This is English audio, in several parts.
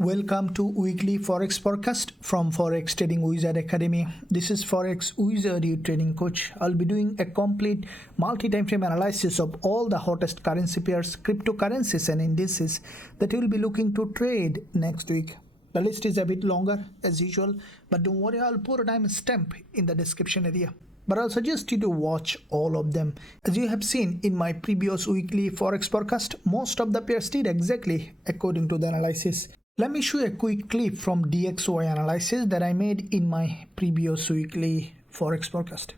Welcome to weekly Forex forecast from Forex Trading Wizard Academy. This is Forex Wizard, your trading coach. I'll be doing a complete multi-time frame analysis of all the hottest currency pairs, cryptocurrencies and indices that you'll be looking to trade next week. The list is a bit longer as usual, but don't worry, I'll put a timestamp in the description area. But I'll suggest you to watch all of them. As you have seen in my previous weekly Forex forecast, most of the pairs did exactly according to the analysis. Let me show you a quick clip from DXY analysis that I made in my previous weekly Forex forecast.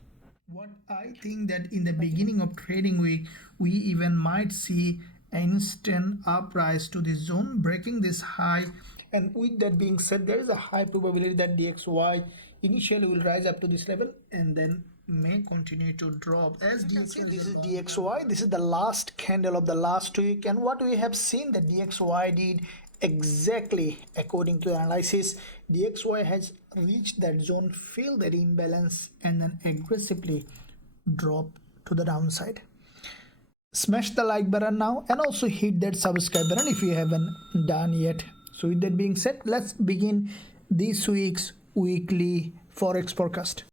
What I think that in the beginning of trading week, we even might see an instant uprise to this zone, breaking this high. And with that being said, there is a high probability that DXY initially will rise up to this level and then may continue to drop. As you can see, this is DXY. This is the last candle of the last week, and what we have seen that DXY did exactly according to the analysis. DXY has reached that zone, filled that imbalance, and then aggressively drop to the downside. Smash the like button now and also hit that subscribe button if you haven't done yet. So with that being said, let's begin this week's weekly Forex forecast.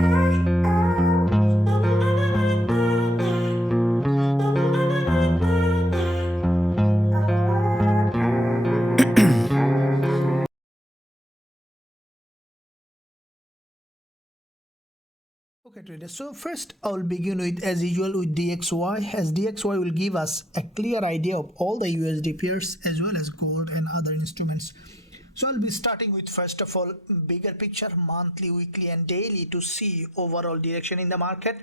Okay traders, so first I'll begin with, as usual, with DXY, as DXY will give us a clear idea of all the USD pairs as well as gold and other instruments. So I'll be starting with, first of all, bigger picture, monthly, weekly and daily, to see overall direction in the market,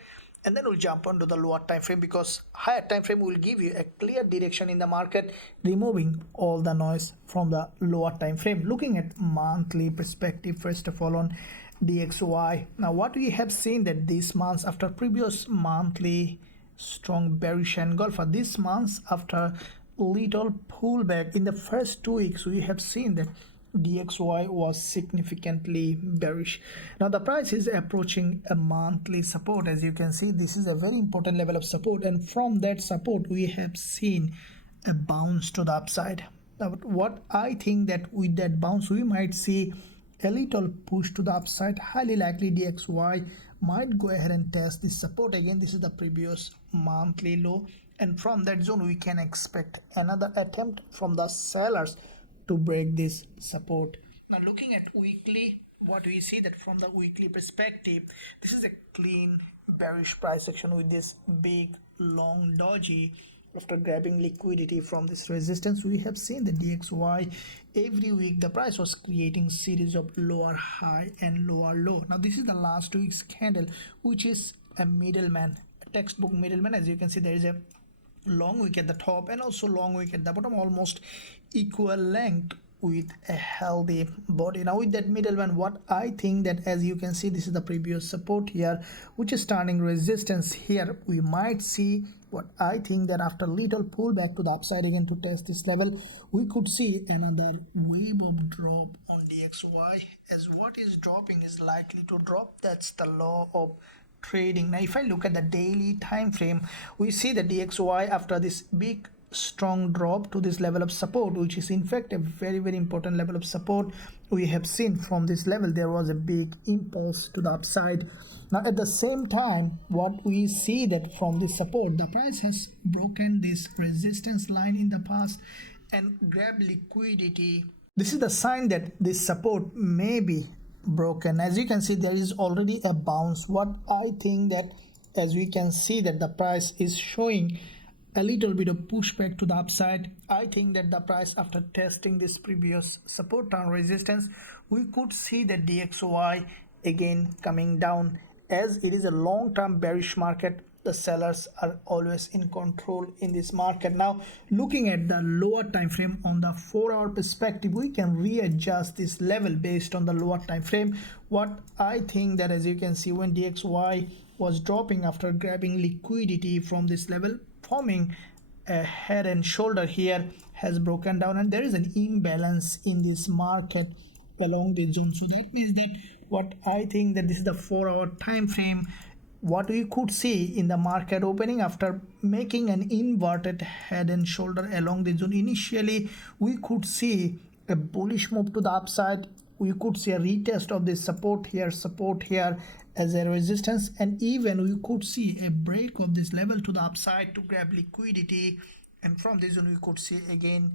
and then we'll jump onto the lower time frame because higher time frame will give you a clear direction in the market, removing all the noise from the lower time frame. Looking at monthly perspective, first of all, on DXY. Now what we have seen that this month, after previous monthly strong bearish engulfer, this month after little pullback in the first 2 weeks, we have seen that DXY was significantly bearish. Now the price is approaching a monthly support. As you can see, this is a very important level of support, and from that support we have seen a bounce to the upside. Now what I think that with that bounce we might see a little push to the upside. Highly likely DXY might go ahead and test this support again. This is the previous monthly low, and from that zone we can expect another attempt from the sellers to break this support. Now looking at weekly, what we see that from the weekly perspective, this is a clean bearish price action with this big long doji. After grabbing liquidity from this resistance, we have seen the DXY every week the price was creating series of lower high and lower low. Now this is the last week's candle, which is a middleman, a textbook middleman. As you can see, there is a long wick at the top and also long wick at the bottom, almost equal length with a healthy body. Now with that middleman, what I think that, as you can see, this is the previous support here, which is turning resistance here. We might see what I think that after little pullback to the upside again to test this level, we could see another wave of drop on DXY, as what is dropping is likely to drop. That's the law of trading. Now if I look at the daily time frame, we see the DXY after this big strong drop to this level of support, which is in fact a very important level of support. We have seen from this level there was a big impulse to the upside. Now at the same time, what we see that from this support, the price has broken this resistance line in the past and grabbed liquidity. This is the sign that this support may be broken. As you can see, there is already a bounce. What I think that, as we can see that the price is showing a little bit of pushback to the upside. I think that the price, after testing this previous support and resistance, we could see the DXY again coming down. As it is a long-term bearish market, the sellers are always in control in this market. Now looking at the lower time frame, on the 4-hour perspective, we can readjust this level based on the lower time frame. What I think that, as you can see, when DXY was dropping after grabbing liquidity from this level, forming a head and shoulder here, has broken down, and there is an imbalance in this market along the zone. So that means that what I think that this is the 4-hour time frame, what we could see in the market opening after making an inverted head and shoulder along the zone. Initially we could see a bullish move to the upside. We could see a retest of this support here as a resistance, and even we could see a break of this level to the upside to grab liquidity, and from this one we could see again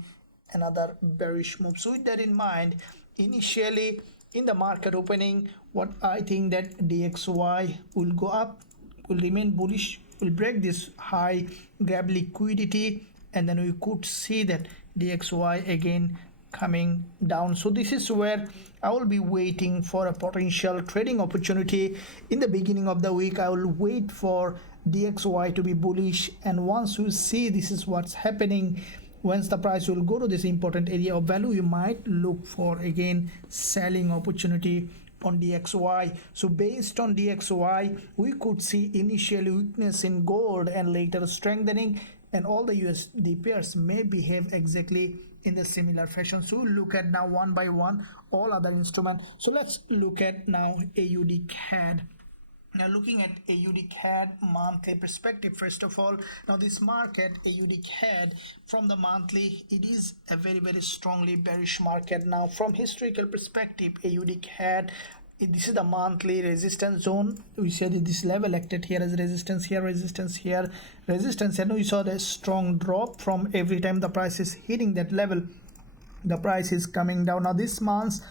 another bearish move. So with that in mind, initially in the market opening, what I think that DXY will go up, will remain bullish, will break this high, grab liquidity, and then we could see that DXY again coming down. So this is where I will be waiting for a potential trading opportunity. In the beginning of the week, I will wait for DXY to be bullish, and once we see this is what's happening, once the price will go to this important area of value, you might look for again selling opportunity on DXY. So based on DXY, we could see initial weakness in gold and later strengthening, and all the USD pairs may behave exactly in the similar fashion. So we'll look at now one by one all other instruments. So let's look at now AUDCAD. Now looking at AUDCAD monthly perspective, first of all, now this market AUDCAD from the monthly, it is a very strongly bearish market. Now from historical perspective, AUDCAD, this is the monthly resistance zone. We said that this level acted here as resistance, here resistance, here resistance, and we saw the strong drop from every time the price is hitting that level, the price is coming down. Now this month,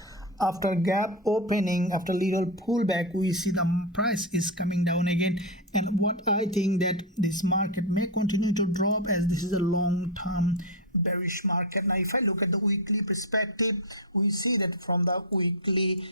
after gap opening, after little pullback, we see the price is coming down again, and what I think that this market may continue to drop as this is a long-term bearish market. Now if I look at the weekly perspective, we see that from the weekly,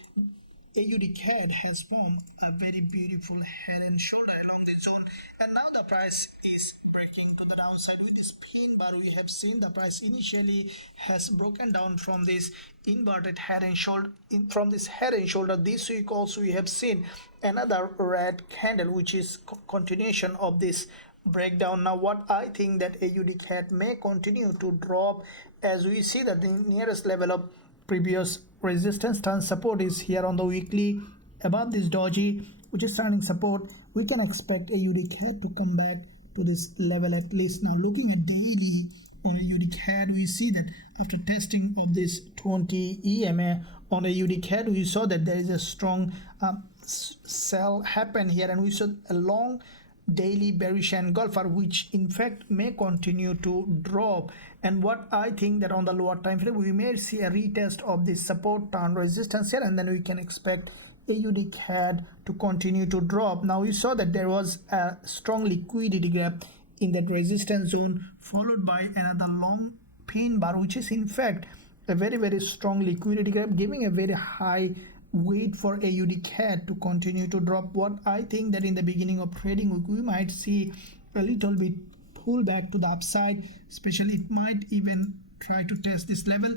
AUDCAD has formed a very beautiful head and shoulder along the zone, and now the price is breaking to the downside. With this pin bar, we have seen the price initially has broken down from this inverted head and shoulder. From this head and shoulder, this week also we have seen another red candle, which is continuation of this breakdown. Now what I think that AUDCAD may continue to drop, as we see that the nearest level of previous resistance turn support is here on the weekly above this doji, which is turning support. We can expect AUDCAD to come back to this level at least. Now looking at daily on AUDCAD, we see that after testing of this 20 EMA on AUDCAD, we saw that there is a strong sell happen here, and we saw a long daily bearish engulfer, which in fact may continue to drop. And what I think that on the lower time frame, we may see a retest of this support turn resistance here, and then we can expect AUDCAD to continue to drop. Now we saw that there was a strong liquidity gap in that resistance zone, followed by another long pin bar, which is in fact a very strong liquidity gap, giving a very high weight for AUDCAD to continue to drop. What I think that in the beginning of trading week, we might see a little bit pull back to the upside, especially it might even try to test this level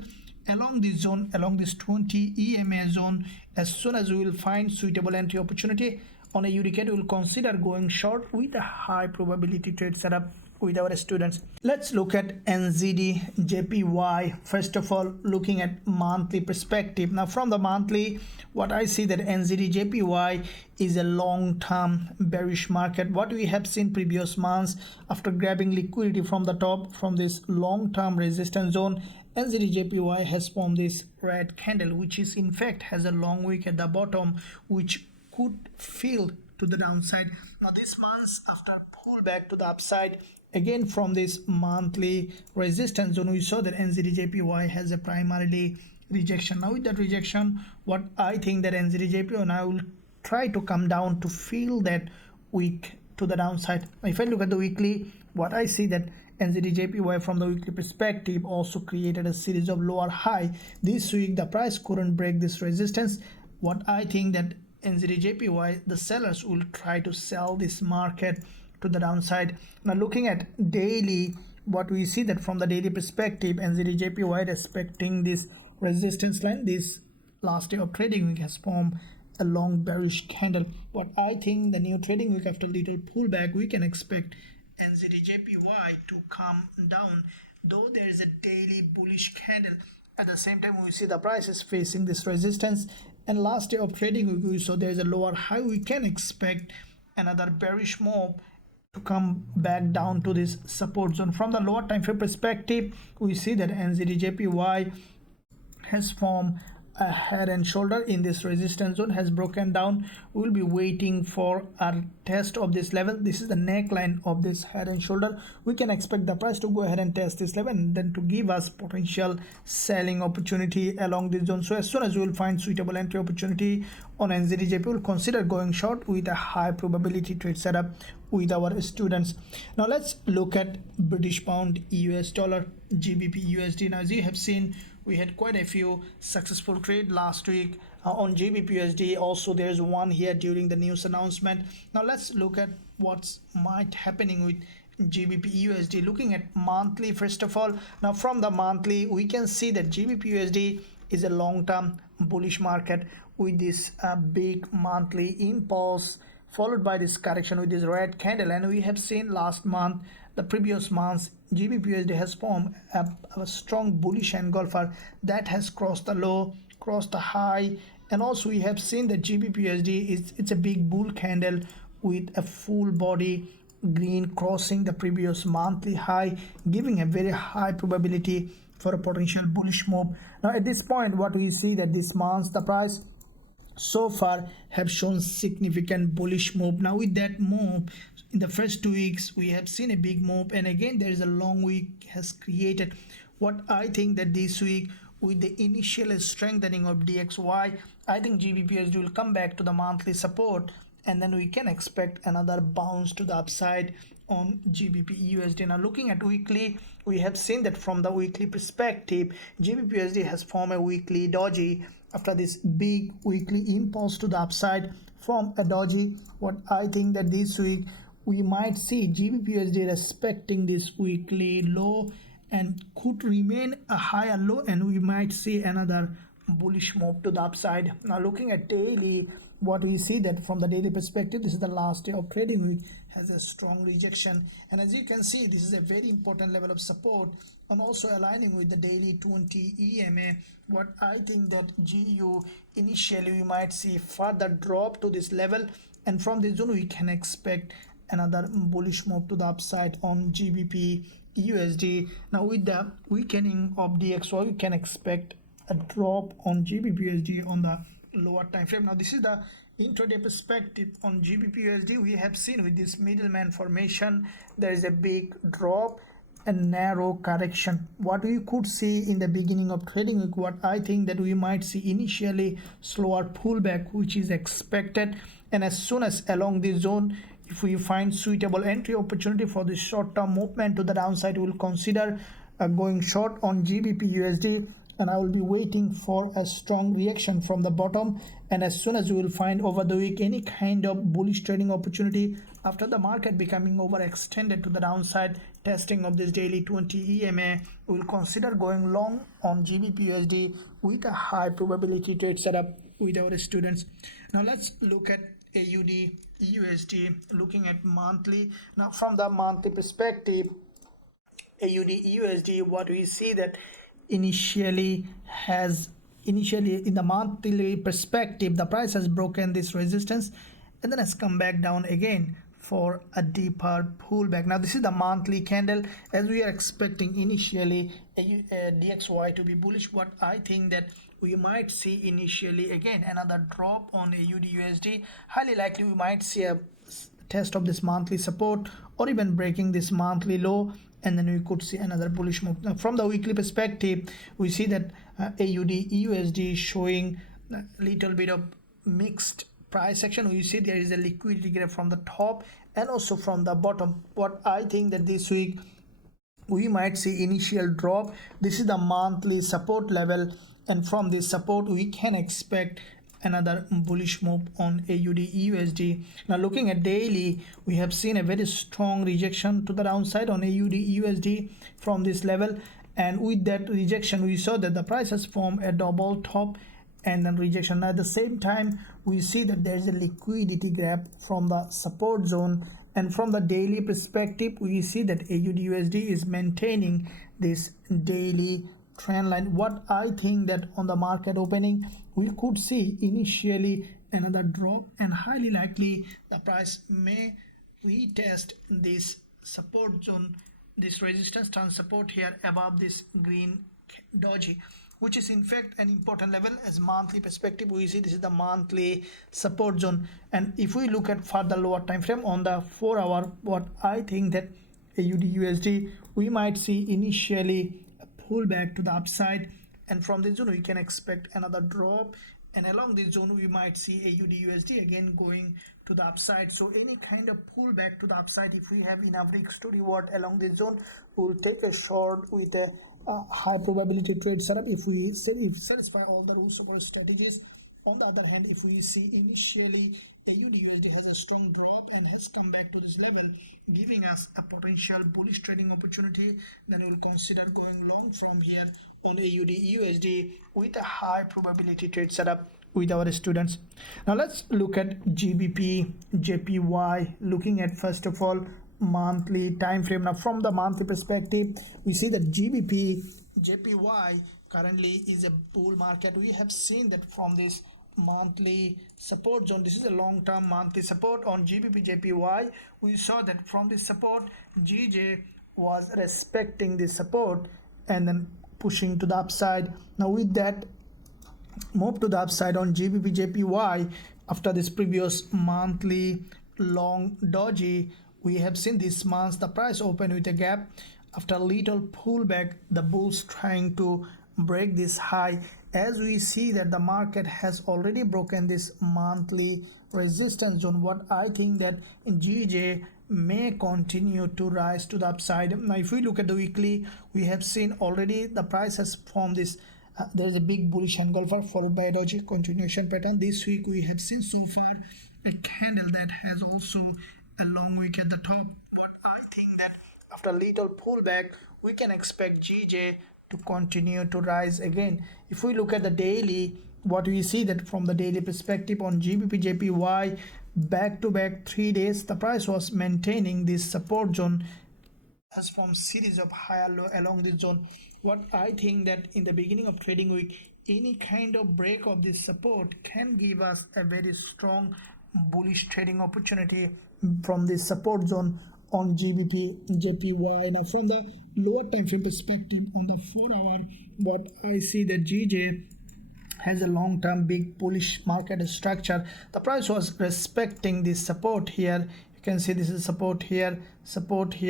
along this zone, along this 20 EMA zone. As soon as we will find suitable entry opportunity on AUDCAD, we will consider going short with a high probability trade setup with our students. Let's look at NZDJPY. First of all, looking at monthly perspective. Now from the monthly, what I see that NZDJPY is a long-term bearish market. What we have seen previous months, after grabbing liquidity from the top from this long-term resistance zone, NZDJPY has formed this red candle, which is in fact has a long wick at the bottom, which could fill to the downside. Now this month, after pullback to the upside again from this monthly resistance zone, we saw that NZDJPY has a primarily rejection. Now with that rejection, what I think that NZDJPY now will try to come down to fill that wick to the downside. If I look at the weekly, what I see that NZDJPY from the weekly perspective also created a series of lower high. This week the price couldn't break this resistance. What I think that NZDJPY, the sellers will try to sell this market to the downside. Now looking at daily, what we see that from the daily perspective, NZDJPY respecting this resistance line, this last day of trading week has formed a long bearish candle. What I think the new trading week, after little pullback, we can expect NZDJPY to come down, though there is a daily bullish candle. At the same time, we see the price is facing this resistance, and last day of trading week, we saw there is a lower high. We can expect another bearish move to come back down to this support zone. From the lower time frame perspective, we see that NZDJPY has formed a head and shoulder in this resistance zone, has broken down. We will be waiting for a test of this level. This is the neckline of this head and shoulder. We can expect the price to go ahead and test this level and then to give us potential selling opportunity along this zone. So as soon as we will find suitable entry opportunity on NZDJPY, we'll consider going short with a high probability trade setup with our students. Now let's look at British pound, US dollar, GBPUSD. Now as you have seen, we had quite a few successful trade last week on GBPUSD. Also there's one here during the news announcement. Now let's look at what's might happening with GBPUSD. Looking at monthly first of all. Now from the monthly we can see that GBPUSD is a long-term bullish market with this big monthly impulse followed by this correction with this red candle. And we have seen last month, the previous months, GBPUSD has formed a strong bullish engulfer that has crossed the low, crossed the high, and also we have seen that GBPUSD it's a big bull candle with a full body green crossing the previous monthly high, giving a very high probability for a potential bullish move. Now at this point, what we see that this month the price so far have shown significant bullish move. Now with that move in the first 2 weeks we have seen a big move, and again there is a long week has created what I think that this week with the initial strengthening of DXY, I think GBPUSD will come back to the monthly support, and then we can expect another bounce to the upside on GBPUSD. Now looking at weekly, we have seen that from the weekly perspective, GBPUSD has formed a weekly doji after this big weekly impulse to the upside from a doji. What I think that this week we might see GBPUSD respecting this weekly low and could remain a higher low, and we might see another bullish move to the upside. Now looking at daily, what we see that from the daily perspective, this is the last day of trading week, has a strong rejection, and as you can see this is a very important level of support, and also aligning with the daily 20 EMA. What I think that GU initially we might see further drop to this level, and from this zone we can expect another bullish move to the upside on GBPUSD. Now with the weakening of DXY, we can expect a drop on GBPUSD on the lower time frame. Now this is the intraday perspective on GBPUSD. We have seen with this middleman formation there is a big drop and narrow correction. What we could see in the beginning of trading week, what I think that we might see initially slower pullback which is expected, and as soon as along this zone if we find suitable entry opportunity for this short-term movement to the downside, we will consider going short on GBPUSD, and I will be waiting for a strong reaction from the bottom. And as soon as we will find over the week any kind of bullish trading opportunity after the market becoming overextended to the downside, testing of this daily 20 EMA, we will consider going long on GBPUSD with a high probability trade setup with our students. Now let's look at AUDUSD, looking at monthly. Now from the monthly perspective, AUDUSD, what we see that initially in the monthly perspective the price has broken this resistance and then has come back down again for a deeper pullback. Now this is the monthly candle, as we are expecting initially DXY to be bullish. What I think that we might see initially again another drop on AUDUSD. Highly likely we might see a test of this monthly support or even breaking this monthly low, and then we could see another bullish move. Now from the weekly perspective, we see that AUDUSD is showing a little bit of mixed price action. We see there is a liquidity gap from the top and also from the bottom. What I think that this week we might see initial drop. This is the monthly support level, and from this support we can expect another bullish move on AUDUSD. Now looking at daily, we have seen a very strong rejection to the downside on AUDUSD from this level, and with that rejection we saw that the price has formed a double top and then rejection. At the same time we see that there is a liquidity gap from the support zone, and from the daily perspective we see that AUDUSD is maintaining this daily trend line. What I think that on the market opening we could see initially another drop, and highly likely the price may retest this support zone, this resistance turn support here above this green doji. which is in fact an important level. As monthly perspective, we see this is the monthly support zone. And if we look at further lower time frame on the 4-hour, what I think that AUDUSD, we might see initially a pullback to the upside, and from this zone we can expect another drop, and along this zone we might see AUDUSD again going to the upside. So any kind of pullback to the upside, if we have enough risk to reward along this zone, we will take a short with a high probability trade setup if we satisfy all the rules of our strategies. On the other hand, if we see initially AUDUSD has a strong drop and has come back to this level, giving us a potential bullish trading opportunity, then we will consider going long from here on AUDUSD with a high probability trade setup with our students. Now let's look at GBPJPY, looking at first of all monthly time frame. Now from the monthly perspective, we see that GBPJPY currently is a bull market. We have seen that from this monthly support zone, this is a long-term monthly support on GBPJPY. We saw that from this support, GJ was respecting this support and then pushing to the upside. Now with that move to the upside on GBPJPY, after this previous monthly long doji, we have seen this month the price open with a gap. After a little pullback, the bulls trying to break this high, as we see that the market has already broken this monthly resistance zone. What I think that GJ may continue to rise to the upside. Now if we look at the weekly, we have seen already the price has formed this there's a big bullish engulfer followed by a doji continuation pattern. This week we have seen so far a candle that has also a long wick at the top. But I think that after a little pullback, we can expect GJ to continue to rise again. If we look at the daily, what we see that from the daily perspective on GBPJPY, back to back 3 days, the price was maintaining this support zone, has formed series of higher low along this zone. What I think that in the beginning of trading week, any kind of break of this support can give us a very strong bullish trading opportunity from this support zone on GBPJPY. Now from the lower time frame perspective on the 4-hour, what I see that GJ has a long-term big bullish market structure. The price was respecting this support here. You can see this is support here,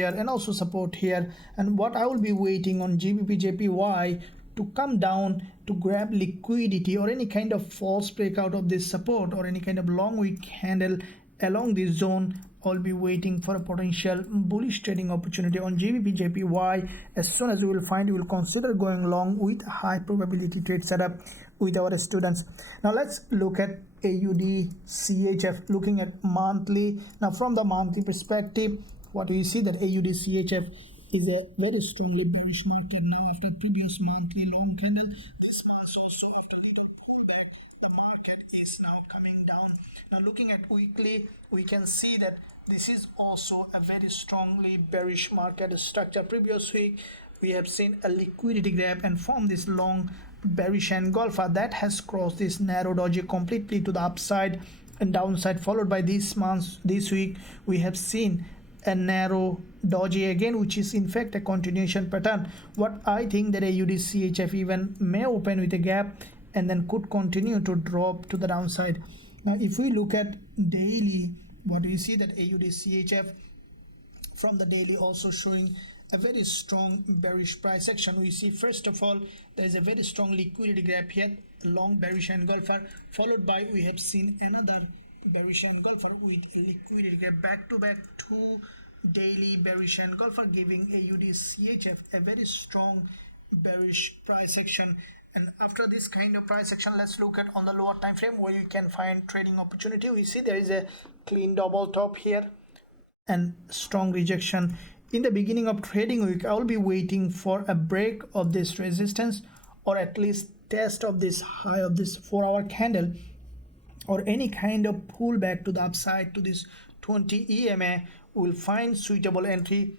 and also support here. And what I will be waiting on GBPJPY to come down to grab liquidity or any kind of false breakout of this support or any kind of long wick candle along this zone. I'll be waiting for a potential bullish trading opportunity on GBPJPY. As soon as we will find, we will consider going long with a high probability trade setup with our students. Now let's look at AUDCHF, looking at monthly. Now from the monthly perspective, what you see that AUDCHF is a very strongly bearish market now after previous monthly long candle. This was also after little pullback, the market is now coming down. Now looking at weekly, we can see that this is also a very strongly bearish market structure. Previous week we have seen a liquidity grab and formed this long bearish engulfer that has crossed this narrow doji completely to the upside and downside, followed by this week we have seen a narrow doji again, which is in fact a continuation pattern. What I think that AUDCHF even may open with a gap and then could continue to drop to the downside. Now if we look at daily, what we see that AUDCHF from the daily also showing a very strong bearish price action. We see first of all there is a very strong liquidity grab here, long bearish engulfer, followed by we have seen another bearish engulfer with a liquidity gap, back to back 2 daily bearish engulfer, giving AUDCHF a very strong bearish price action. And after this kind of price action, let's look at on the lower time frame where you can find trading opportunity. We see there is a clean double top here and strong rejection. In the beginning of trading week, I will be waiting for a break of this resistance or at least test of this high of this 4-hour candle or any kind of pullback to the upside to this 20 EMA. Will find suitable entry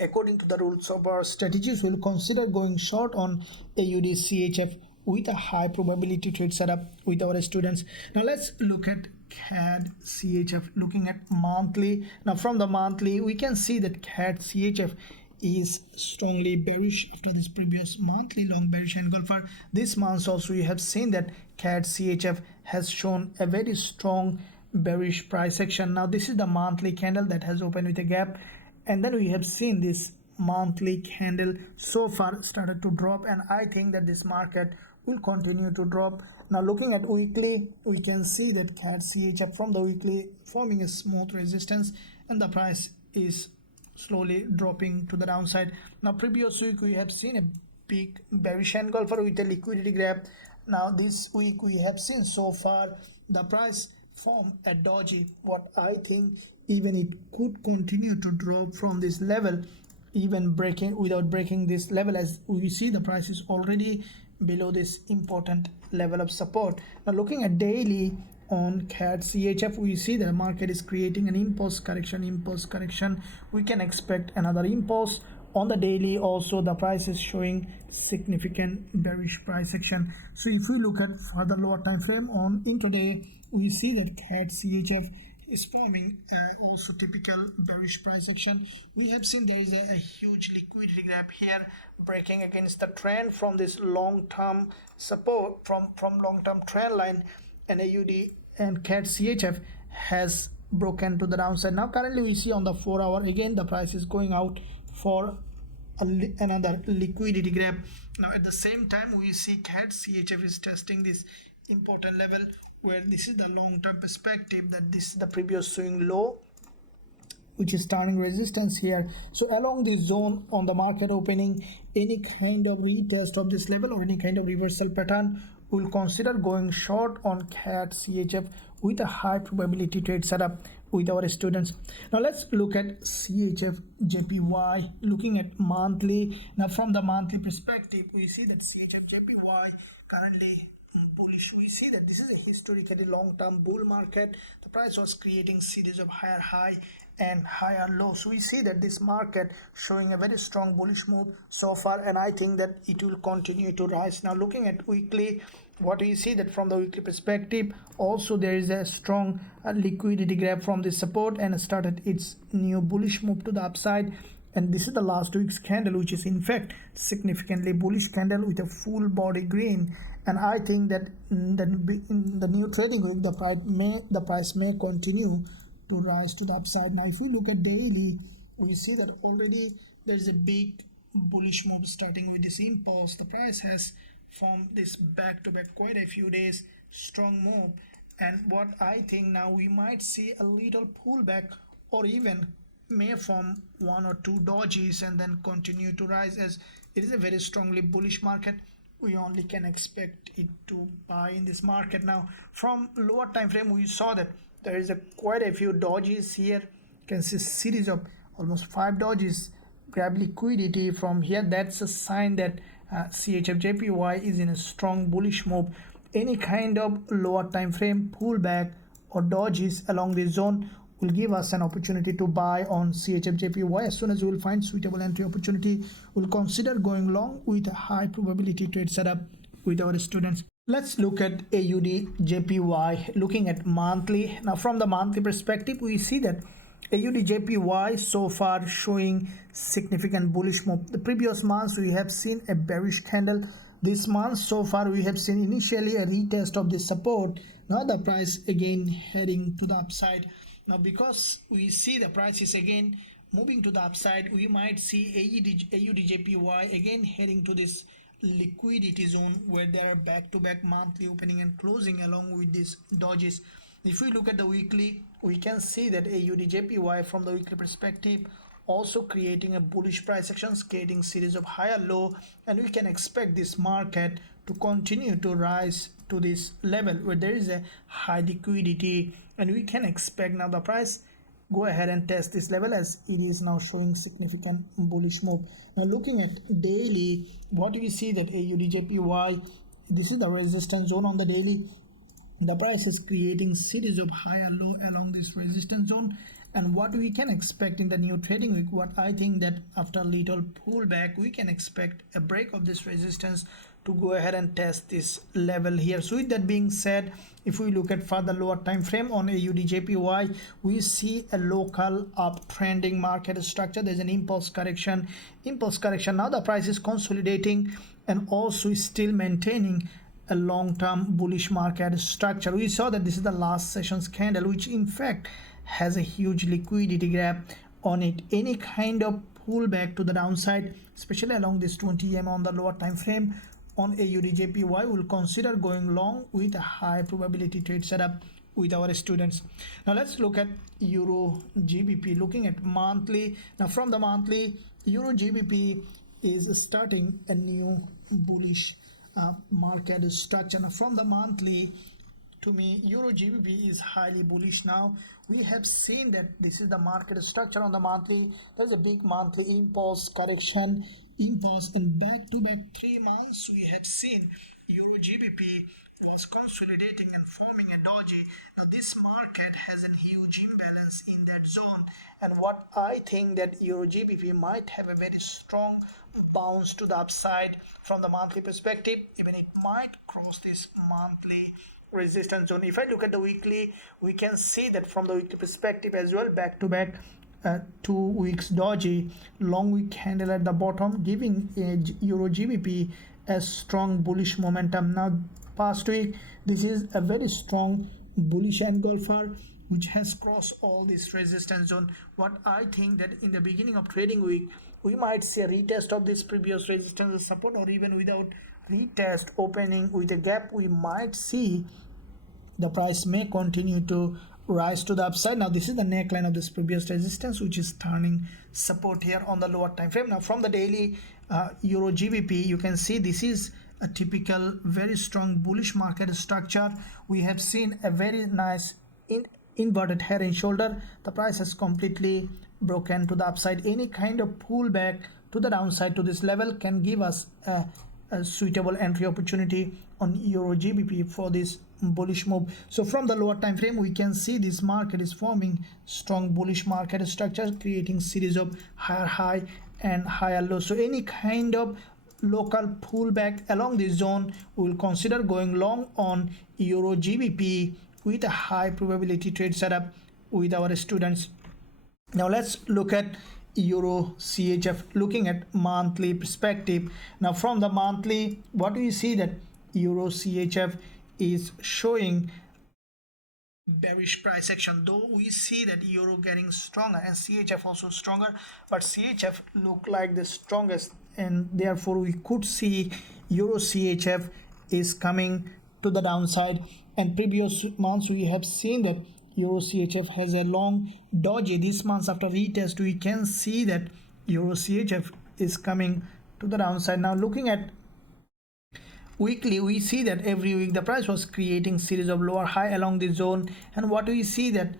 according to the rules of our strategies. We'll consider going short on AUDCHF with a high probability trade setup with our students. Now let's look at CADCHF, looking at monthly. Now from the monthly, we can see that CADCHF is strongly bearish after this previous monthly long bearish engulfer. This month also you have seen that CADCHF has shown a very strong bearish price action. Now this is the monthly candle that has opened with a gap, and then we have seen this monthly candle so far started to drop, and I think that this market will continue to drop. Now looking at weekly, we can see that CADCHF from the weekly forming a smooth resistance, and the price is slowly dropping to the downside. Now previous week we have seen a big bearish engulfer with a liquidity grab. Now this week we have seen so far the price form a doji. What I think, even it could continue to drop from this level, even without breaking this level, as we see the price is already below this important level of support. Now looking at daily on CADCHF, we see the market is creating an impulse correction. We can expect another impulse on the daily. Also the price is showing significant bearish price action. So if we look at further lower time frame on intraday, we see that CADCHF is forming also typical bearish price action. We have seen there is a huge liquidity gap here, breaking against the trend from this long-term support from long-term trend line, and AUD and CADCHF has broken to the downside. Now currently we see on the 4 hour again the price is going out for another liquidity grab. Now at the same time we see CADCHF is testing this important level, where this is the long-term perspective, that this is the previous swing low, which is turning resistance here. So along this zone on the market opening, any kind of retest of this level or any kind of reversal pattern, we'll consider going short on CADCHF with a high probability trade setup with our students. Now let's look at CHFJPY, looking at monthly. Now from the monthly perspective, we see that CHFJPY currently bullish. We see that this is a historically long-term bull market. The price was creating series of higher high and higher low. So we see that this market showing a very strong bullish move so far, and I think that it will continue to rise. Now looking at weekly, what we see that from the weekly perspective, also there is a strong liquidity grab from this support and started its new bullish move to the upside. And this is the last week's candle, which is in fact significantly bullish candle with a full body green. And I think that in the new trading week, the price may continue to rise to the upside. Now if we look at daily, we see that already there is a big bullish move starting with this impulse. The price has formed this back-to-back quite a few days strong move, and what I think now we might see a little pullback, or even may form one or two dojis and then continue to rise, as it is a very strongly bullish market. We only can expect it to buy in this market. Now from lower time frame, we saw that there is quite a few dojis here. You can see series of almost 5 dojis grab liquidity from here. That's a sign that CHFJPY is in a strong bullish move. Any kind of lower time frame pullback or dojis along this zone will give us an opportunity to buy on CHFJPY. As soon as we will find suitable entry opportunity, we'll consider going long with a high probability trade setup with our students. Let's look at AUDJPY, looking at monthly. Now from the monthly perspective, we see that AUDJPY so far showing significant bullish move. The previous months we have seen a bearish candle. This month so far we have seen initially a retest of this support. Now the price again heading to the upside. Now because we see the price is again moving to the upside, we might see AUDJPY again heading to this liquidity zone, where there are back-to-back monthly opening and closing along with these dojis. If we look at the weekly, we can see that AUDJPY from the weekly perspective also creating a bullish price action, creating series of higher low, and we can expect this market to continue to rise to this level where there is a high liquidity, and we can expect now the price go ahead and test this level, as it is now showing significant bullish move. Now looking at daily, what we see that AUDJPY, this is the resistance zone on the daily. The price is creating series of higher low along this resistance zone, and what we can expect in the new trading week, what I think that after a little pullback, we can expect a break of this resistance to go ahead and test this level here. So with that being said, if we look at further lower time frame on AUDJPY, we see a local uptrending market structure. There's an impulse correction. Now the price is consolidating and also is still maintaining a long-term bullish market structure. We saw that this is the last session's candle, which in fact has a huge liquidity gap on it. Any kind of pullback to the downside, especially along this 20 EM on the lower time frame on AUDJPY, will consider going long with a high probability trade setup with our students. Now let's look at EURGBP. Looking at monthly, now from the monthly, EURGBP is starting a new bullish market structure. Now from the monthly, to me, EURGBP is highly bullish. Now we have seen that this is the market structure on the monthly. There's a big monthly impulse correction, impulse in back-to-back 3 months. We have seen EURGBP was consolidating and forming a doji. Now this market has a huge imbalance in that zone, and what I think that EURGBP might have a very strong bounce to the upside from the monthly perspective. Even it might cross this monthly resistance zone. If I look at the weekly, we can see that from the weekly perspective as well, back to back 2 weeks doji, long wick candle at the bottom, giving EURGBP a strong bullish momentum. Now past week, this is a very strong bullish engulfer which has crossed all this resistance zone. What I think that in the beginning of trading week, we might see a retest of this previous resistance support, or even without retest, opening with a gap, we might see the price may continue to rise to the upside. Now this is the neckline of this previous resistance, which is turning support here on the lower time frame. Now from the daily EURGBP, you can see this is a typical very strong bullish market structure. We have seen a very nice inverted head and shoulder. The price has completely broken to the upside. Any kind of pullback to the downside to this level can give us a suitable entry opportunity on EURGBP for this bullish move. So from the lower time frame, we can see this market is forming strong bullish market structure, creating series of higher high and higher low. So any kind of local pullback along this zone, we will consider going long on EURGBP with a high probability trade setup with our students. Now let's look at EURCHF, looking at monthly perspective. Now from the monthly, what do you see that EURCHF is showing bearish price action, though we see that euro getting stronger and CHF also stronger, but CHF look like the strongest, and therefore we could see EURCHF is coming to the downside. And previous months we have seen that EURCHF has a long doji. This month after retest, we can see that EURCHF is coming to the downside. Now looking at weekly, we see that every week the price was creating series of lower high along this zone, and what we see that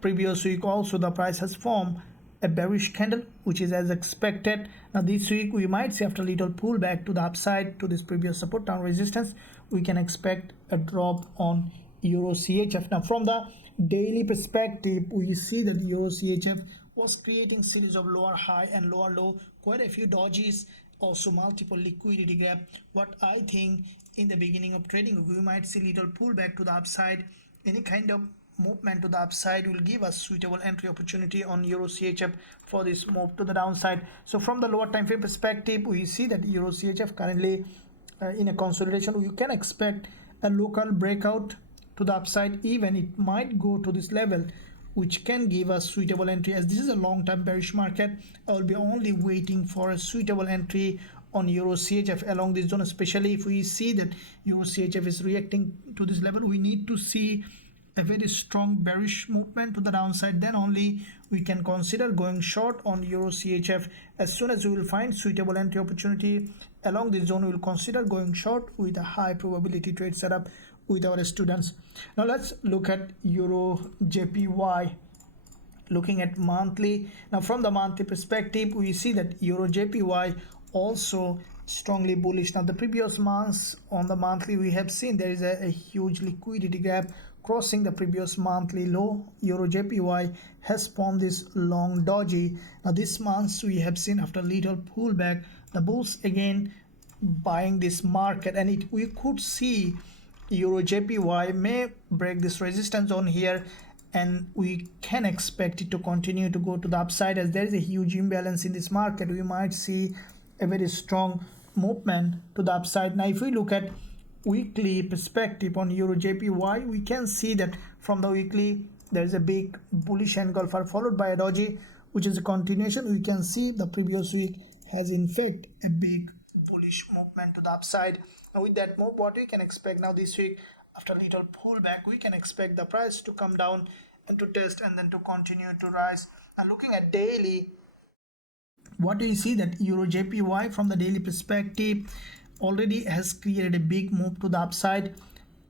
previous week also the price has formed a bearish candle, which is as expected. Now this week we might see, after a little pullback to the upside to this previous support down resistance, we can expect a drop on EURCHF. Now from the daily perspective, we see that EURCHF was creating series of lower high and lower low, quite a few dojis, also multiple liquidity gap. What I think in the beginning of trading, we might see little pullback to the upside. Any kind of movement to the upside will give us suitable entry opportunity on EURCHF for this move to the downside. So from the lower time frame perspective, we see that EURCHF currently in a consolidation. We can expect a local breakout to the upside. Even it might go to this level, which can give us suitable entry. As this is a long-term bearish market, I will be only waiting for a suitable entry on EURCHF along this zone, especially if we see that EURCHF is reacting to this level. We need to see a very strong bearish movement to the downside, then only we can consider going short on EURCHF. As soon as we will find suitable entry opportunity along this zone, we will consider going short with a high probability trade setup with our students. Now let's look at EURJPY, looking at monthly. Now from the monthly perspective, we see that EURJPY also strongly bullish. Now the previous months on the monthly, we have seen there is a huge liquidity gap crossing the previous monthly low. EURJPY has formed this long doji. Now this month we have seen, after little pullback, the bulls again buying this market, and we could see EURJPY may break this resistance zone here, and we can expect it to continue to go to the upside. As there is a huge imbalance in this market, we might see a very strong movement to the upside. Now if we look at weekly perspective on EURJPY, we can see that from the weekly there is a big bullish engulfer followed by a doji, which is a continuation. We can see the previous week has in fact a big bullish movement to the upside. And with that move, what we can expect now this week, after a little pullback, we can expect the price to come down and to test and then to continue to rise. And looking at daily, what do you see that EURJPY from the daily perspective already has created a big move to the upside.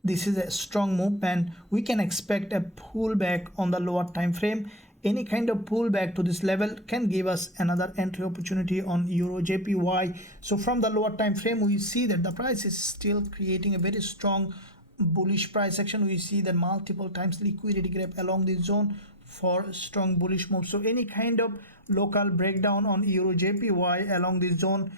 This is a strong movement. We can expect a pullback on the lower time frame. Any kind of pullback to this level can give us another entry opportunity on EURJPY. So from the lower time frame, we see that the price is still creating a very strong bullish price action. We see that multiple times liquidity grab along this zone for strong bullish move. So any kind of local breakdown on EURJPY along this zone,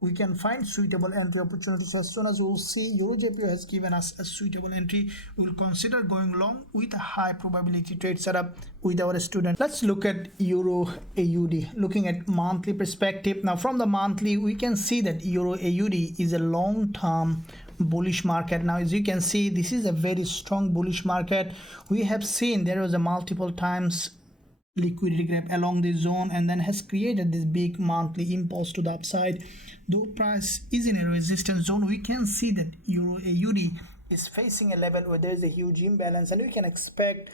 we can find suitable entry opportunities. As soon as we will see EURJPY has given us a suitable entry, we will consider going long with a high probability trade setup with our student. Let's look at EURAUD. Looking at monthly perspective, now from the monthly we can see that EURAUD is a long-term bullish market. Now as you can see, this is a very strong bullish market. We have seen there was a multiple times liquidity grab along this zone and then has created this big monthly impulse to the upside. Though price is in a resistance zone, we can see that EURAUD is facing a level where there is a huge imbalance, and we can expect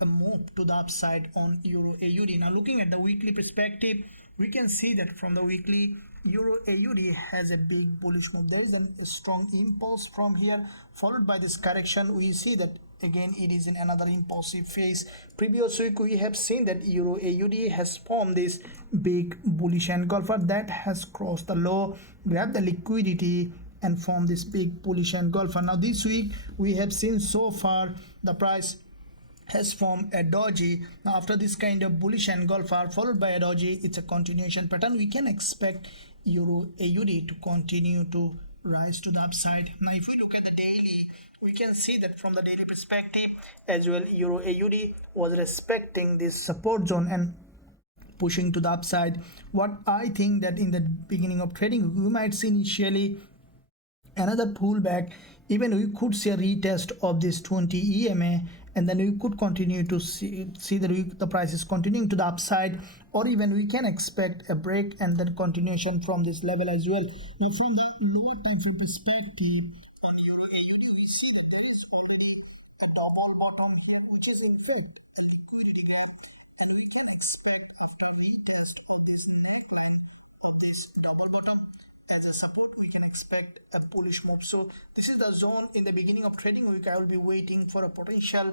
a move to the upside on EURAUD. Now looking at the weekly perspective, we can see that from the weekly, EURAUD has a big bullish move. There is a strong impulse from here, followed by this correction. We see that again it is in another impulsive phase. Previous week we have seen that EURAUD has formed this big bullish engulfer that has crossed the low, grabbed the liquidity and formed this big bullish engulfer. Now this week we have seen so far the price has formed a doji. Now after this kind of bullish engulfer followed by a doji, it's a continuation pattern. We can expect EURAUD to continue to rise to the upside. Now if we look at the daily, we can see that from the daily perspective as well, EURAUD was respecting this support zone and pushing to the upside. What I think that in the beginning of trading, we might see initially another pullback. Even we could see a retest of this 20 EMA, and then we could continue to see that the price is continuing to the upside, or even we can expect a break and then continuation from this level as well. But from the lower time frame perspective on EURAUD, we see that there is already a double bottom here, which is in fact a liquidity gap, and we can expect after retest of this neckline of this double bottom as a support, we can expect a bullish move. So this is the zone in the beginning of trading week. I will be waiting for a potential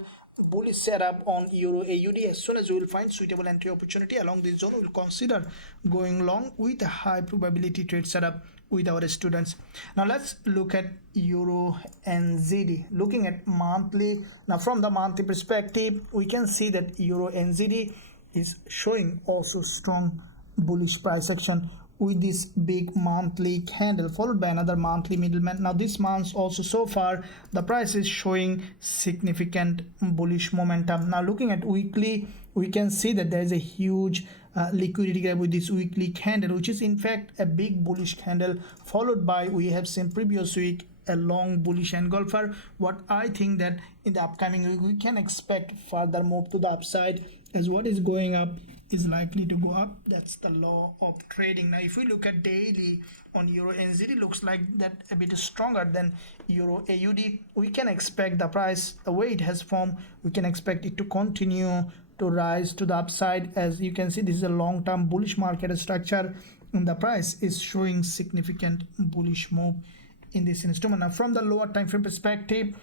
bullish setup on EURAUD. As soon as we will find suitable entry opportunity along this zone, we will consider going long with a high probability trade setup with our students. Now let's look at EURNZD. Looking at monthly, now from the monthly perspective, we can see that EURNZD is showing also strong bullish price action with this big monthly candle followed by another monthly middleman. Now this month also so far the price is showing significant bullish momentum. Now looking at weekly, we can see that there is a huge liquidity grab with this weekly candle, which is in fact a big bullish candle, followed by, we have seen previous week, a long bullish engulfer. What I think that in the upcoming week we can expect further move to the upside, as what is going up is likely to go up. That's the law of trading. Now if we look at daily on EURNZD, looks like that a bit stronger than EURAUD. We can expect the price, the way it has formed, we can expect it to continue to rise to the upside. As you can see, this is a long-term bullish market structure and the price is showing significant bullish move in this instrument. Now from the lower time frame perspective,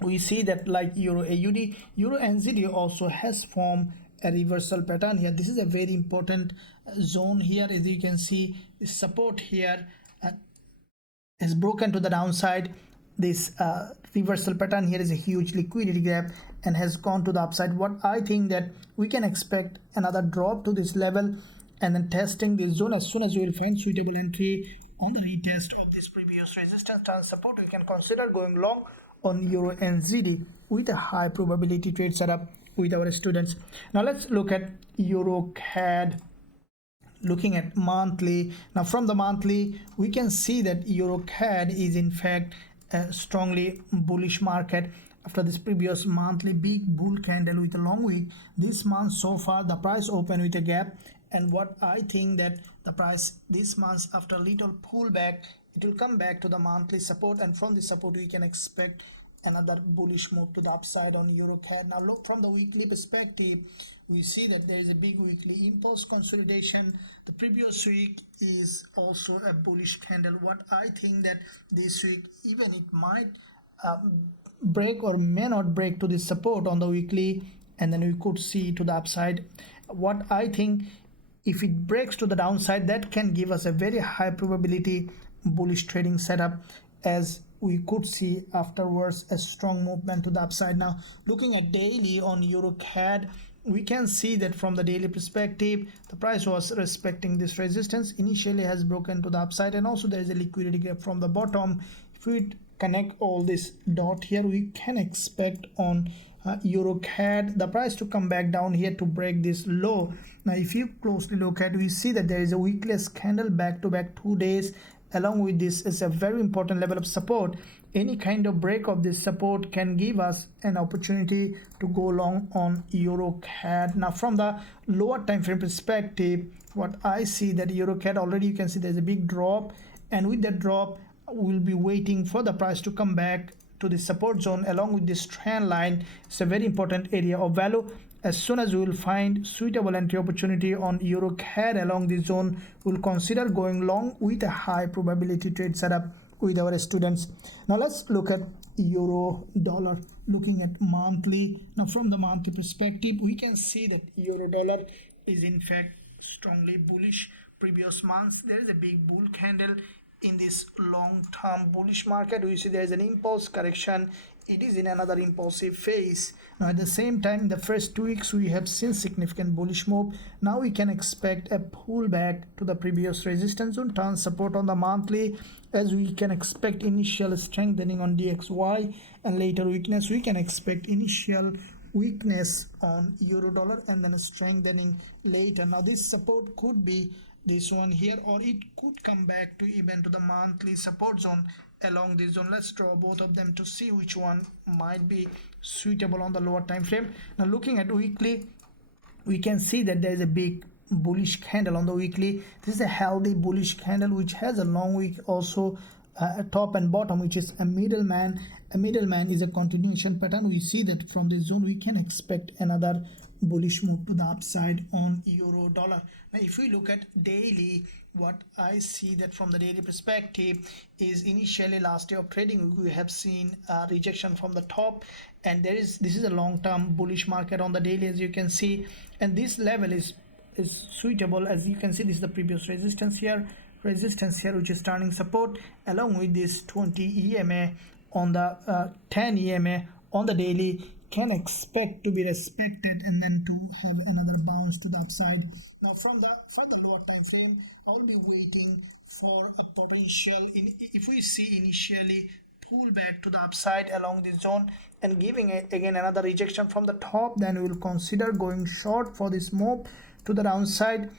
we see that like EURAUD, EURNZD also has formed a reversal pattern here. This is a very important zone here. As you can see, the support here is broken to the downside. This reversal pattern here is a huge liquidity gap and has gone to the upside. What I think that we can expect another drop to this level and then testing this zone. As soon as we will find suitable entry on the retest of this previous resistance and support, we can consider going long on EURNZD with a high probability trade setup with our students. Now let's look at EUROCAD. Looking at monthly, now from the monthly we can see that EUROCAD is in fact a strongly bullish market after this previous monthly big bull candle with a long wick. This month so far the price opened with a gap, and what I think that the price this month after little pullback it will come back to the monthly support, and from the support we can expect another bullish move to the upside on EUROCAD. Now look from the weekly perspective, we see that there is a big weekly impulse consolidation. The previous week is also a bullish candle. What I think that this week even it might break or may not break to this support on the weekly, and then we could see to the upside. What I think, if it breaks to the downside, that can give us a very high probability bullish trading setup, as we could see afterwards a strong movement to the upside. Now looking at daily on EUROCAD, we can see that from the daily perspective the price was respecting this resistance, initially has broken to the upside, and also there is a liquidity gap from the bottom. If we connect all this dot here, we can expect on EUROCAD the price to come back down here to break this low. Now if you closely look at, we see that there is a weekless candle back to back 2 days. Along with this is a very important level of support. Any kind of break of this support can give us an opportunity to go long on EUROCAD. Now from the lower time frame perspective, what I see that EUROCAD already you can see there's a big drop, and with that drop we'll be waiting for the price to come back to the support zone along with this trend line. It's a very important area of value. As soon as we will find suitable entry opportunity on EUROCAD along this zone, we'll consider going long with a high probability trade setup with our students. Now let's look at euro dollar. Looking at monthly, now from the monthly perspective we can see that euro dollar is in fact strongly bullish. Previous months there is a big bull candle in this long-term bullish market. We see there is an impulse correction, it is in another impulsive phase. Now at the same time, the first 2 weeks we have seen significant bullish move. Now we can expect a pullback to the previous resistance zone, turn support on the monthly, as we can expect initial strengthening on DXY and later weakness. We can expect initial weakness on euro dollar and then a strengthening later. Now this support could be this one here, or it could come back to even to the monthly support zone along this zone. Let's draw both of them to see which one might be suitable on the lower time frame. Now looking at weekly, we can see that there is a big bullish candle on the weekly. This is a healthy bullish candle which has a long wick, also a top and bottom, which is a middleman. A middleman is a continuation pattern. We see that from this zone we can expect another bullish move to the upside on euro dollar. Now if we look at daily, what I see that from the daily perspective is initially last day of trading we have seen a rejection from the top, and this is a long-term bullish market on the daily, as you can see, and this level is suitable. As you can see, this is the previous resistance here, which is turning support, along with this 20 EMA on the 10 EMA on the daily can expect to be respected and then to have another bounce to the upside. Now from the lower time frame, I will be waiting for a potential if we see initially pull back to the upside along this zone and giving it again another rejection from the top, then we will consider going short for this move to the downside.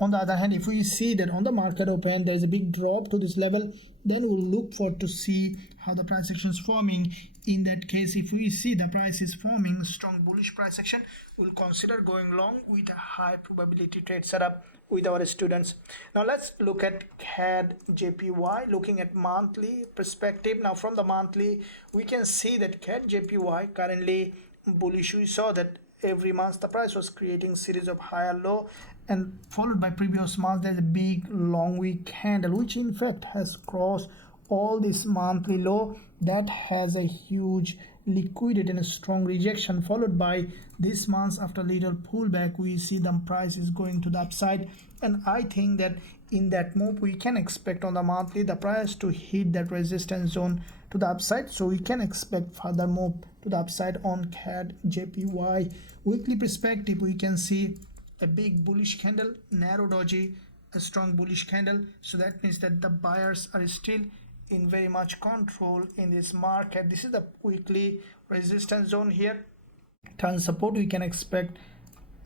On the other hand, if we see that on the market open there is a big drop to this level, then we'll look for to see how the price action is forming. In that case, if we see the price is forming strong bullish price action, we'll consider going long with a high probability trade setup with our students. Now let's look at CADJPY. Looking at monthly perspective, now from the monthly we can see that CADJPY currently bullish. We saw that every month the price was creating series of higher low, and followed by previous month there's a big long wick candle which in fact has crossed all this monthly low. That has a huge liquidity and a strong rejection, followed by this month after little pullback we see the price is going to the upside, and I think that in that move we can expect on the monthly the price to hit that resistance zone to the upside, so we can expect further move to the upside on CADJPY. Weekly perspective, we can see a big bullish candle, narrow doji, a strong bullish candle, so that means that the buyers are still in very much control in this market. This is the weekly resistance zone here. Turn support, we can expect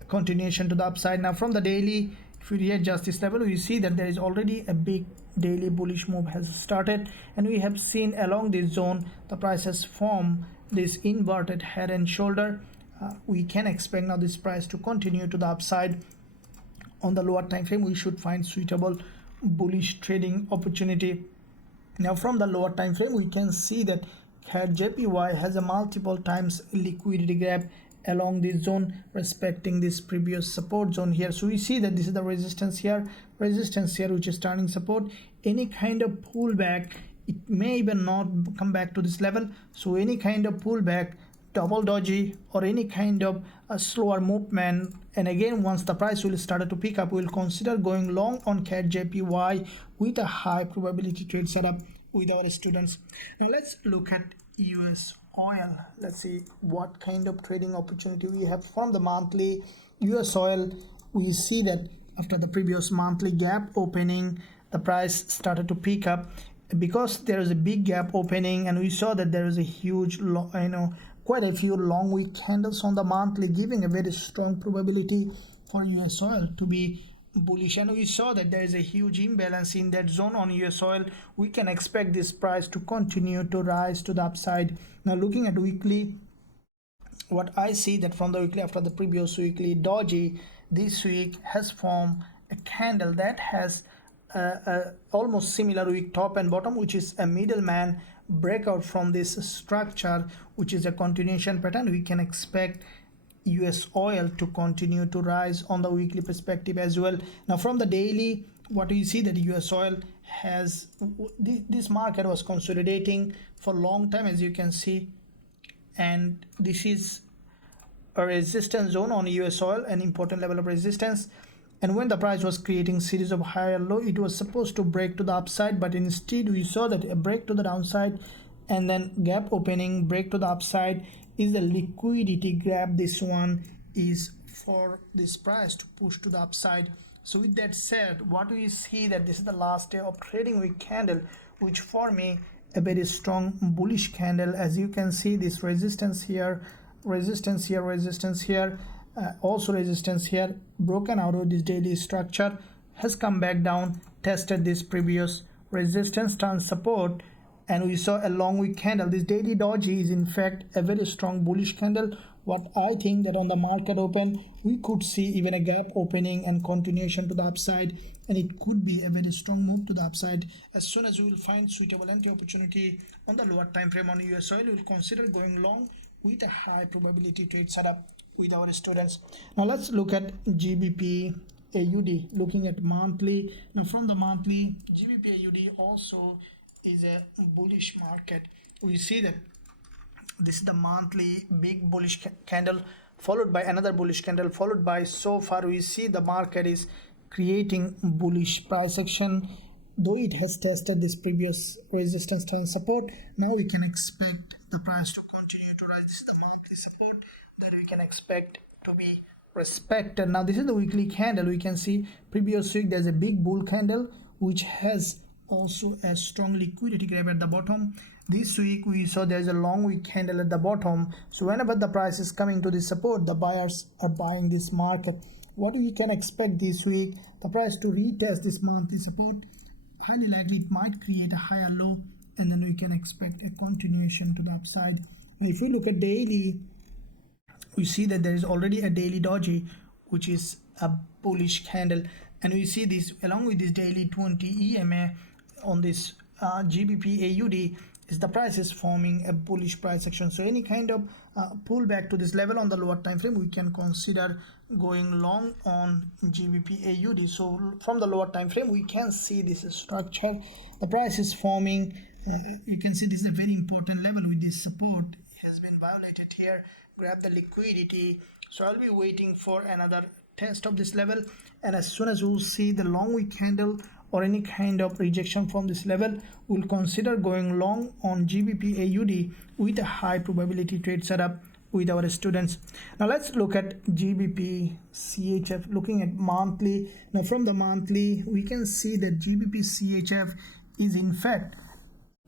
continuation to the upside. Now from the daily, if we readjust this level, we see that there is already a big daily bullish move has started, and we have seen along this zone the price has formed this inverted head and shoulder. We can expect now this price to continue to the upside. On the lower time frame, we should find suitable bullish trading opportunity. Now from the lower time frame, we can see that CADJPY has a multiple times liquidity grab along this zone, respecting this previous support zone here. So we see that this is the resistance here, which is turning support. Any kind of pullback, it may even not come back to this level. So any kind of pullback, double doji, or any kind of a slower movement, and again once the price will start to pick up, we will consider going long on CADJPY with a high probability trade setup with our students. Now let's look at USOIL. Let's see what kind of trading opportunity we have from the monthly USOIL. We see that after the previous monthly gap opening, the price started to pick up because there is a big gap opening, and we saw that there is a huge quite a few long wick candles on the monthly, giving a very strong probability for USOIL to be bullish. And we saw that there is a huge imbalance in that zone on USOIL. We can expect this price to continue to rise to the upside. Now looking at weekly, what I see that from the weekly, after the previous weekly doji, this week has formed a candle that has almost similar wick top and bottom, which is a middleman breakout from this structure, which is a continuation pattern. We can expect USOIL to continue to rise on the weekly perspective as well. Now from the daily, what we see that USOIL has, this market was consolidating for a long time, as you can see, and this is a resistance zone on USOIL, an important level of resistance. And when the price was creating series of higher low, it was supposed to break to the upside, but instead we saw that a break to the downside and then gap opening, break to the upside is a liquidity grab. This one is for this price to push to the upside. So with that said, what we see that this is the last day of trading week candle, which for me a very strong bullish candle. As you can see, this resistance here, resistance here, resistance here, also resistance here, broken out of this daily structure, has come back down, tested this previous resistance, turn support, and we saw a long wick candle. This daily doji is in fact a very strong bullish candle. What I think that on the market open, we could see even a gap opening and continuation to the upside, and it could be a very strong move to the upside. As soon as we will find suitable entry opportunity on the lower time frame on USOIL, we will consider going long with a high probability trade setup with our students. Now let's look at GBPAUD, looking at monthly. Now from the monthly, GBPAUD also is a bullish market. We see that this is the monthly big bullish candle, followed by another bullish candle, followed by, so far we see the market is creating bullish price action. Though it has tested this previous resistance and support, now we can expect the price to continue to rise. This is the monthly support that we can expect to be respected. Now this is the weekly candle. We can see previous week there's a big bull candle which has also a strong liquidity grab at the bottom. This week we saw there's a long wick candle at the bottom. So whenever the price is coming to this support, the buyers are buying this market. What we can expect this week, the price to retest this monthly support. Highly likely it might create a higher low, and then we can expect a continuation to the upside. Now if we look at daily, we see that there is already a daily doji which is a bullish candle, and we see this along with this daily 20 EMA on this GBPAUD is the price is forming a bullish price action. So any kind of pullback to this level on the lower time frame, we can consider going long on GBPAUD. So from the lower time frame, we can see this structure, the price is forming. You can see this is a very important level with this support. It has been violated here. Grab the liquidity. So I'll be waiting for another test of this level, and as soon as we'll see the long wick candle or any kind of rejection from this level, we'll consider going long on GBPAUD with a high probability trade setup with our students. Now let's look at GBPCHF, looking at monthly. Now from the monthly, we can see that GBPCHF is in fact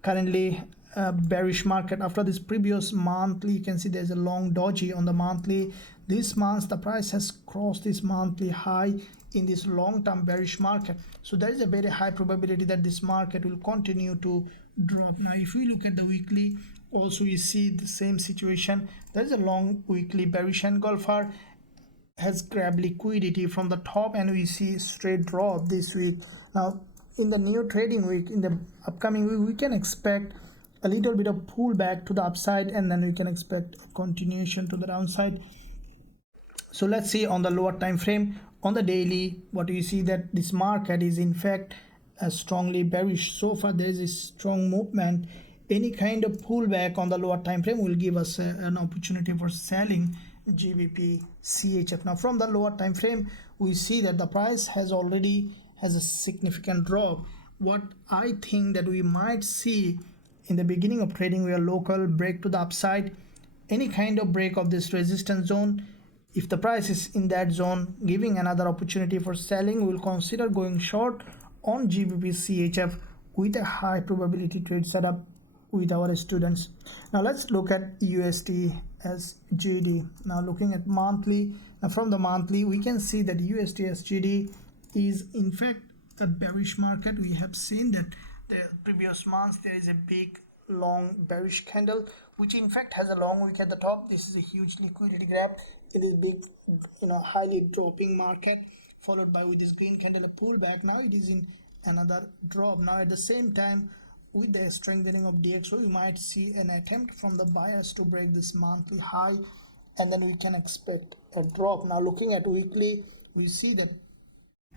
currently a bearish market. After this previous monthly, you can see there's a long doji on the monthly. This month the price has crossed this monthly high in this long-term bearish market, so there is a very high probability that this market will continue to drop. Now if we look at the weekly, also we see the same situation. There is a long weekly bearish engulfer, has grabbed liquidity from the top, and we see straight drop this week. Now in the new trading week, in the upcoming week, we can expect a little bit of pullback to the upside, and then we can expect a continuation to the downside. So let's see on the lower time frame. On the daily, what we see that this market is in fact strongly bearish. So far there is a strong movement. Any kind of pullback on the lower time frame will give us an opportunity for selling GBPCHF. Now from the lower time frame, we see that the price has a significant drop. What I think that we might see in the beginning of trading, we are local break to the upside, any kind of break of this resistance zone. If the price is in that zone, giving another opportunity for selling, we will consider going short on GBPCHF with a high probability trade setup with our students. Now let's look at USDSGD. Now looking at monthly, now from the monthly, we can see that USDSGD is in fact a bearish market. We have seen that the previous months there is a big long bearish candle, which in fact has a long wick at the top. This is a huge liquidity grab. It is big, highly dropping market, followed by with this green candle a pullback. Now it is in another drop. Now at the same time, with the strengthening of DXY, we might see an attempt from the buyers to break this monthly high, and then we can expect a drop. Now looking at weekly, we see that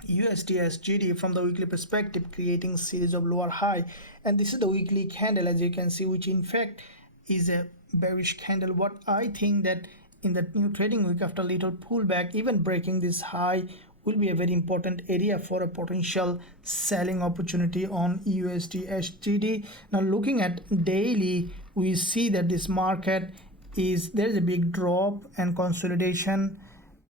USDSGD from the weekly perspective creating series of lower high, and this is the weekly candle, as you can see, which in fact is a bearish candle. What I think that in the new trading week, after little pullback, even breaking this high will be a very important area for a potential selling opportunity on USDSGD. Now looking at daily, we see that this market there is a big drop and consolidation,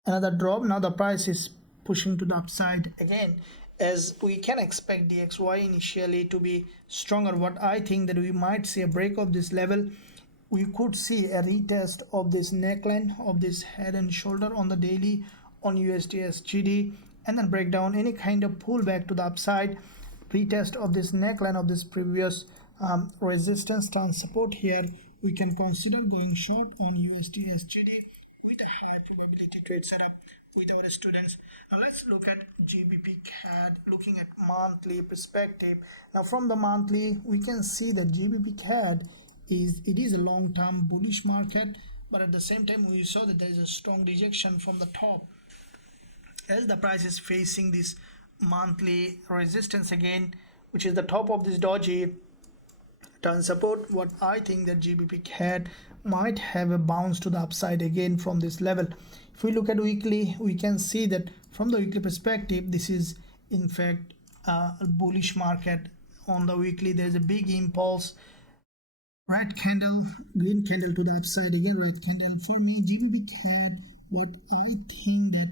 another drop. Now the price is pushing to the upside again, as we can expect DXY initially to be stronger. What I think that we might see a break of this level. We could see a retest of this neckline of this head and shoulder on the daily on USDSGD, and then break down any kind of pullback to the upside, retest of this neckline of this previous resistance stand support. Here we can consider going short on USDSGD with a high probability trade setup with our students. Now let's look at GBPCAD, looking at monthly perspective. Now from the monthly, we can see that GBPCAD is a long-term bullish market, but at the same time we saw that there is a strong rejection from the top, as the price is facing this monthly resistance again, which is the top of this doji turn support. What I think that GBPCAD might have a bounce to the upside again from this level. If we look at weekly, we can see that from the weekly perspective, this is in fact a bullish market. On the weekly, there is a big impulse, red candle, green candle to the upside, again red candle. For me, GBPCAD, what I think that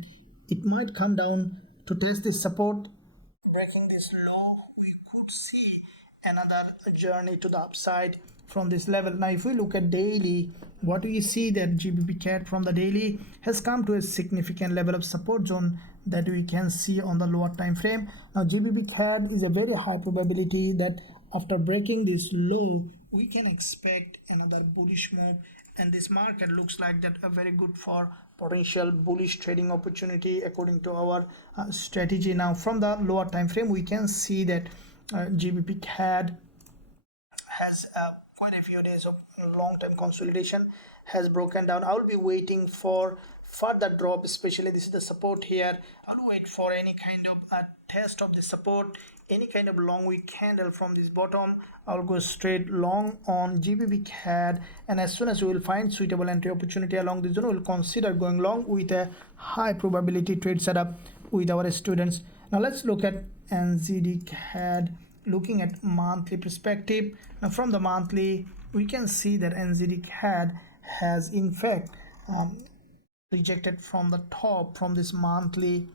it might come down to test this support, breaking this low, we could see another journey to the upside from this level. Now if we look at daily, what we see that GBPCAD from the daily has come to a significant level of support zone that we can see on the lower time frame. Now GBPCAD is a very high probability that after breaking this low, we can expect another bullish move, and this market looks like that a very good for potential bullish trading opportunity according to our strategy. Now from the lower time frame, we can see that GBPCAD has quite a few days of long-term consolidation, has broken down. I will be waiting for further drop, especially this is the support here. I'll wait for any kind of test of the support, any kind of long wick candle from this bottom. I'll go straight long on GBPCAD, and as soon as we will find suitable entry opportunity along this zone, we'll consider going long with a high probability trade setup with our students. Now let's look at NZDCAD, looking at monthly perspective. Now from the monthly, we can see that NZDCAD has in fact rejected from the top from this monthly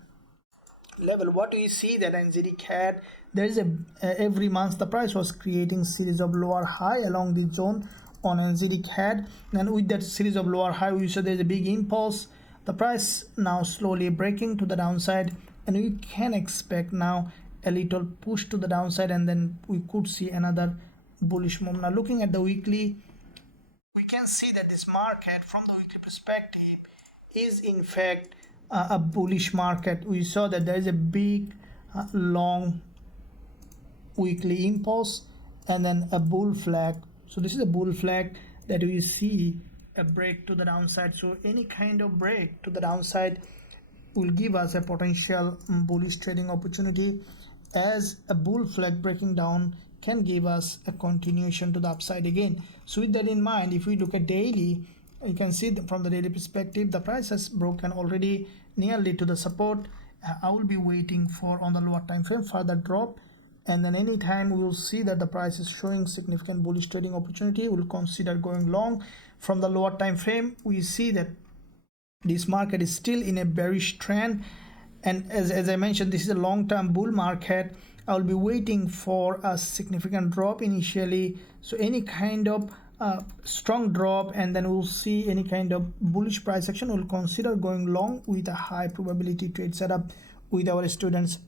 level. What do you see that NZDCAD, there is a every month the price was creating series of lower high along the zone on NZDCAD, and with that series of lower high we saw there's a big impulse, the price now slowly breaking to the downside, and we can expect now a little push to the downside, and then we could see another bullish move. Now looking at the weekly, we can see that this market from the weekly perspective is in fact a bullish market. We saw that there is a big long weekly impulse and then a bull flag. So this is a bull flag that we see a break to the downside. So any kind of break to the downside will give us a potential bullish trading opportunity, as a bull flag breaking down can give us a continuation to the upside again. So with that in mind, if we look at daily, you can see from the daily perspective the price has broken already nearly to the support. I will be waiting for on the lower time frame further drop, and then anytime we will see that the price is showing significant bullish trading opportunity, we will consider going long. From the lower time frame we see that this market is still in a bearish trend, and as I mentioned, this is a long-term bull market. I will be waiting for a significant drop initially, so any kind of strong drop, and then we'll see any kind of bullish price action, we'll consider going long with a high probability trade setup with our students.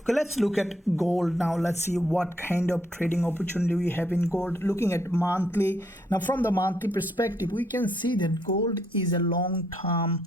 Okay, let's look at gold now. Let's see what kind of trading opportunity we have in gold. Looking at monthly, now from the monthly perspective we can see that gold is a long-term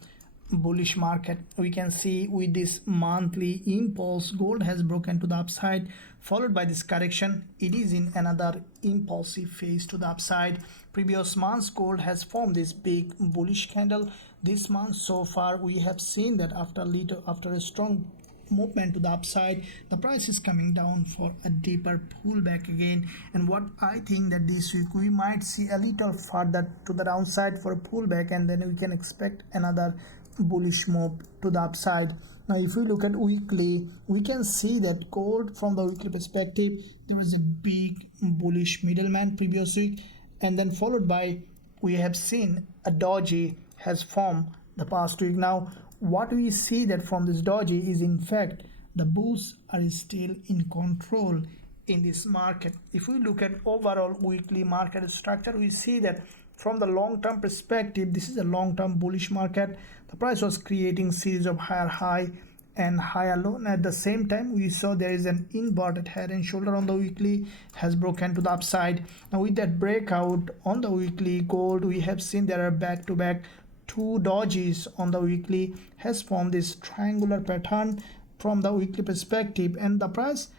bullish market. We can see with this monthly impulse gold has broken to the upside, followed by this correction. It is in another impulsive phase to the upside. Previous months gold has formed this big bullish candle. This month so far we have seen that after a strong movement to the upside, the price is coming down for a deeper pullback again, and what I think that this week we might see a little further to the downside for a pullback, and then we can expect another bullish move to the upside. Now if we look at weekly, we can see that gold from the weekly perspective, there was a big bullish middleman previous week, and then followed by we have seen a doji has formed the past week. Now what we see that from this doji is in fact the bulls are still in control in this market. If we look at overall weekly market structure, we see that from the long-term perspective this is a long-term bullish market. The price was creating series of higher high and higher low, and at the same time we saw there is an inverted head and shoulder on the weekly, has broken to the upside. Now with that breakout on the weekly gold, we have seen there are back-to-back two dojis on the weekly, has formed this triangular pattern from the weekly perspective, and the price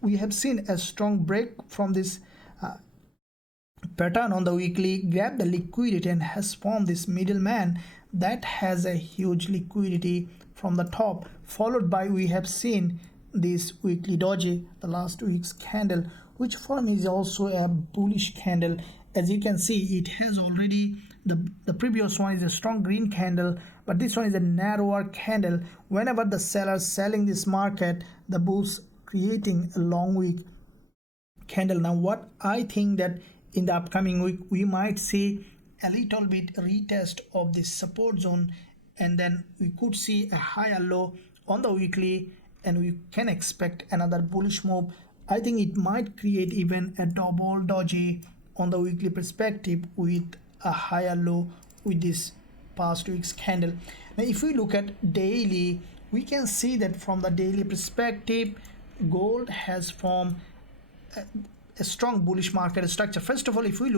we have seen a strong break from this pattern on the weekly, grabbed the liquidity and has formed this middleman that has a huge liquidity from the top, followed by we have seen this weekly doji, the last week's candle, which for me is also a bullish candle. As you can see, it has already the previous one is a strong green candle, but this one is a narrower candle. Whenever the sellers selling this market, the bulls creating a long week candle. Now what I think that in the upcoming week we might see a little bit retest of this support zone, and then we could see a higher low on the weekly, and we can expect another bullish move. I think it might create even a double doji on the weekly perspective with a higher low with this past week's candle. Now if we look at daily, we can see that from the daily perspective gold has formed a strong bullish market structure. First of all, if we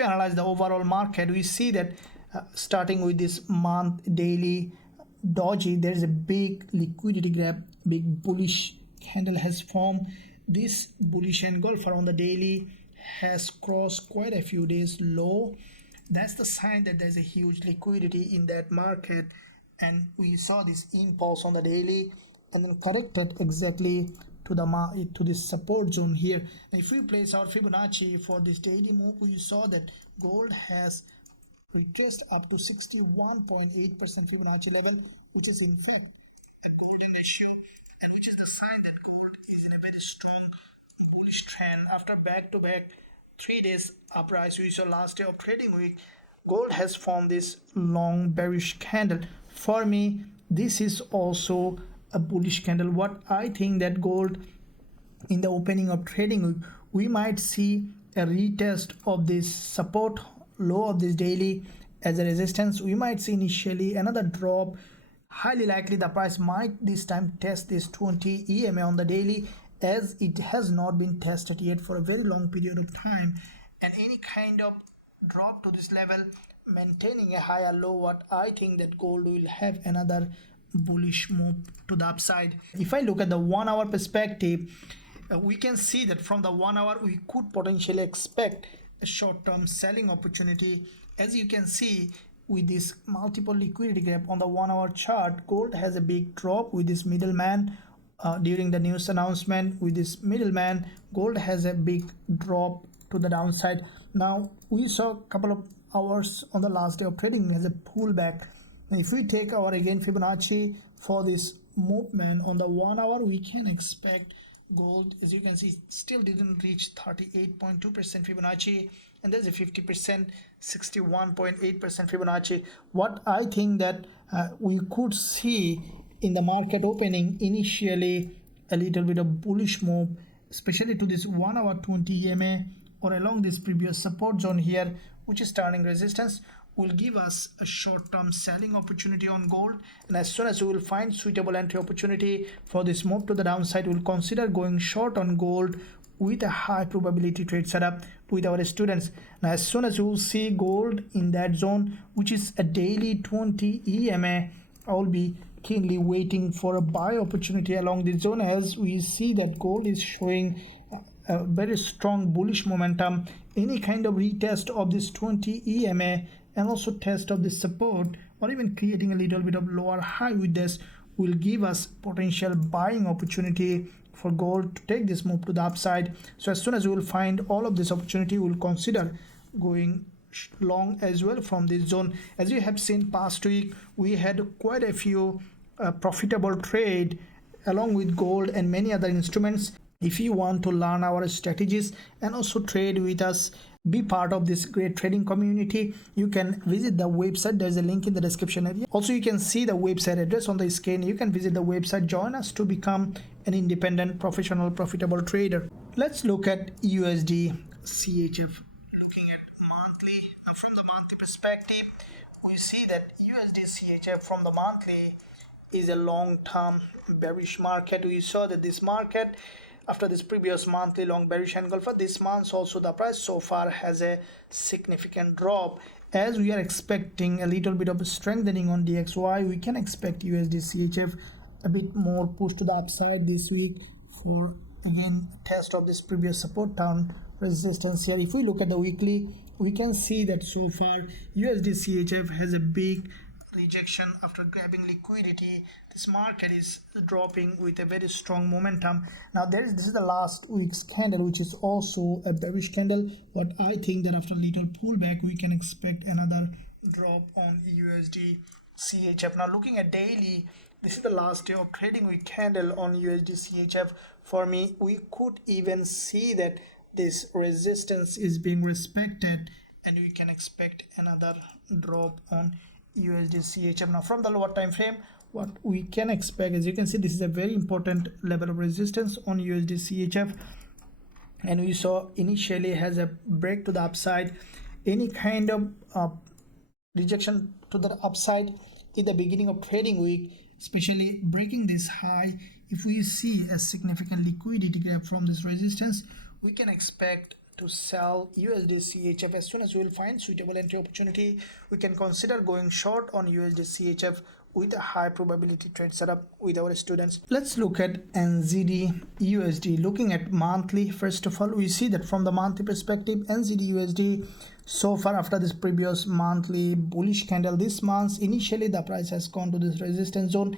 analyze the overall market, we see that starting with this month daily doji, there is a big liquidity grab, big bullish candle has formed. This bullish engulfer on the daily has crossed quite a few days low. That's the sign that there's a huge liquidity in that market, and we saw this impulse on the daily and then corrected exactly to this support zone here. Now if we place our Fibonacci for this daily move, we saw that gold has retraced up to 61.8% Fibonacci level, which is in fact a golden ratio, and which is the sign that gold is in a very strong bullish trend after back-to-back 3 days uprise we saw last day of trading week. Gold has formed this long bearish candle. For me, this is also a bullish candle. What I think that gold in the opening of trading week, we might see a retest of this support low of this daily as a resistance. We might see initially another drop. Highly likely the price might this time test this 20 EMA on the daily, as it has not been tested yet for a very long period of time, and any kind of drop to this level maintaining a higher low, what I think that gold will have another bullish move to the upside. If I look at the 1 hour perspective, we can see that from the 1 hour we could potentially expect a short-term selling opportunity. As you can see, with this multiple liquidity gap on the 1 hour chart, gold has a big drop with this middleman during the news announcement. With this middleman, gold has a big drop to the downside. Now we saw a couple of hours on the last day of trading as a pullback. Now if we take our again Fibonacci for this movement on the 1 hour, we can expect gold, as you can see, still didn't reach 38.2% Fibonacci, and there's a 50%, 61.8% Fibonacci. What I think that we could see in the market opening initially a little bit of bullish move, especially to this 1 hour 20 EMA or along this previous support zone here, which is turning resistance, will give us a short-term selling opportunity on gold. And as soon as we will find suitable entry opportunity for this move to the downside, we'll consider going short on gold with a high probability trade setup with our students. Now as soon as you will see gold in that zone, which is a daily 20 EMA, I will be keenly waiting for a buy opportunity along this zone, as we see that gold is showing a very strong bullish momentum. Any kind of retest of this 20 EMA and also test of this support, or even creating a little bit of lower high with this, will give us potential buying opportunity for gold to take this move to the upside. So as soon as we will find all of this opportunity, we will consider going long as well from this zone. As you have seen past week, we had quite a few profitable trade along with gold and many other instruments. If you want to learn our strategies and also trade with us, be part of this great trading community, you can visit the website. There's a link in the description area. Also, you can see the website address on the screen. You can visit the website, join us to become an independent, professional, profitable trader. Let's look at USD CHF. Looking at monthly, from the monthly perspective, we see that USD CHF from the monthly is a long-term bearish market. We saw that this market, after this previous monthly long bearish engulfer, this month also the price so far has a significant drop. As we are expecting a little bit of a strengthening on DXY, we can expect USD CHF a bit more push to the upside this week for again test of this previous support down resistance here. If we look at the weekly, we can see that so far USD CHF has a big rejection after grabbing liquidity. This market is dropping with a very strong momentum. Now this is the last week's candle, which is also a bearish candle. What I think that after a little pullback, we can expect another drop on USD CHF. Now looking at daily, this is the last day of trading week candle on USD CHF. For me, we could even see that this resistance is being respected, and we can expect another drop on USD CHF. Now from the lower time frame, what we can expect, as you can see, this is a very important level of resistance on USD CHF, and we saw initially has a break to the upside. Any kind of rejection to the upside in the beginning of trading week, especially breaking this high, if we see a significant liquidity gap from this resistance, we can expect to sell USD CHF. As soon as we will find suitable entry opportunity, we can consider going short on USD CHF with a high probability trade setup with our students. Let's look at NZDUSD. Looking at monthly, first of all, we see that from the monthly perspective, NZDUSD so far after this previous monthly bullish candle this month, initially the price has gone to this resistance zone.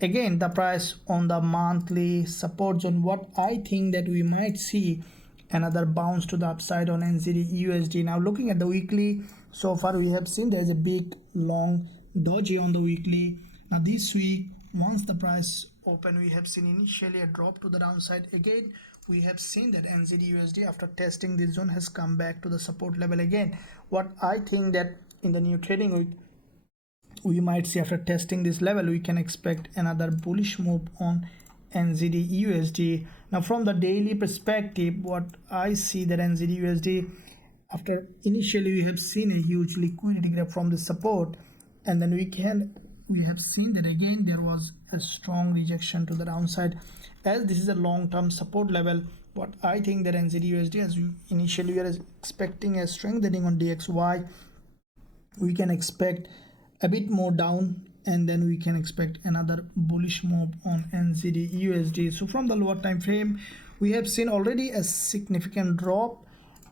Again, the price on the monthly support zone. What I think that we might see another bounce to the upside on NZDUSD. Now looking at the weekly, so far we have seen there's a big long doji on the weekly. Now this week, once the price open, we have seen initially a drop to the downside. Again, we have seen that NZDUSD after testing this zone has come back to the support level again. What I think that in the new trading week, we might see after testing this level, we can expect another bullish move on NZDUSD. Now from the daily perspective, what I see that NZDUSD, after initially we have seen a huge liquidity grab from the support, and then we have seen that again there was a strong rejection to the downside. As this is a long-term support level, what I think that NZDUSD, as initially we are expecting a strengthening on DXY, we can expect a bit more down, and then we can expect another bullish move on NZDUSD. So from the lower time frame, we have seen already a significant drop,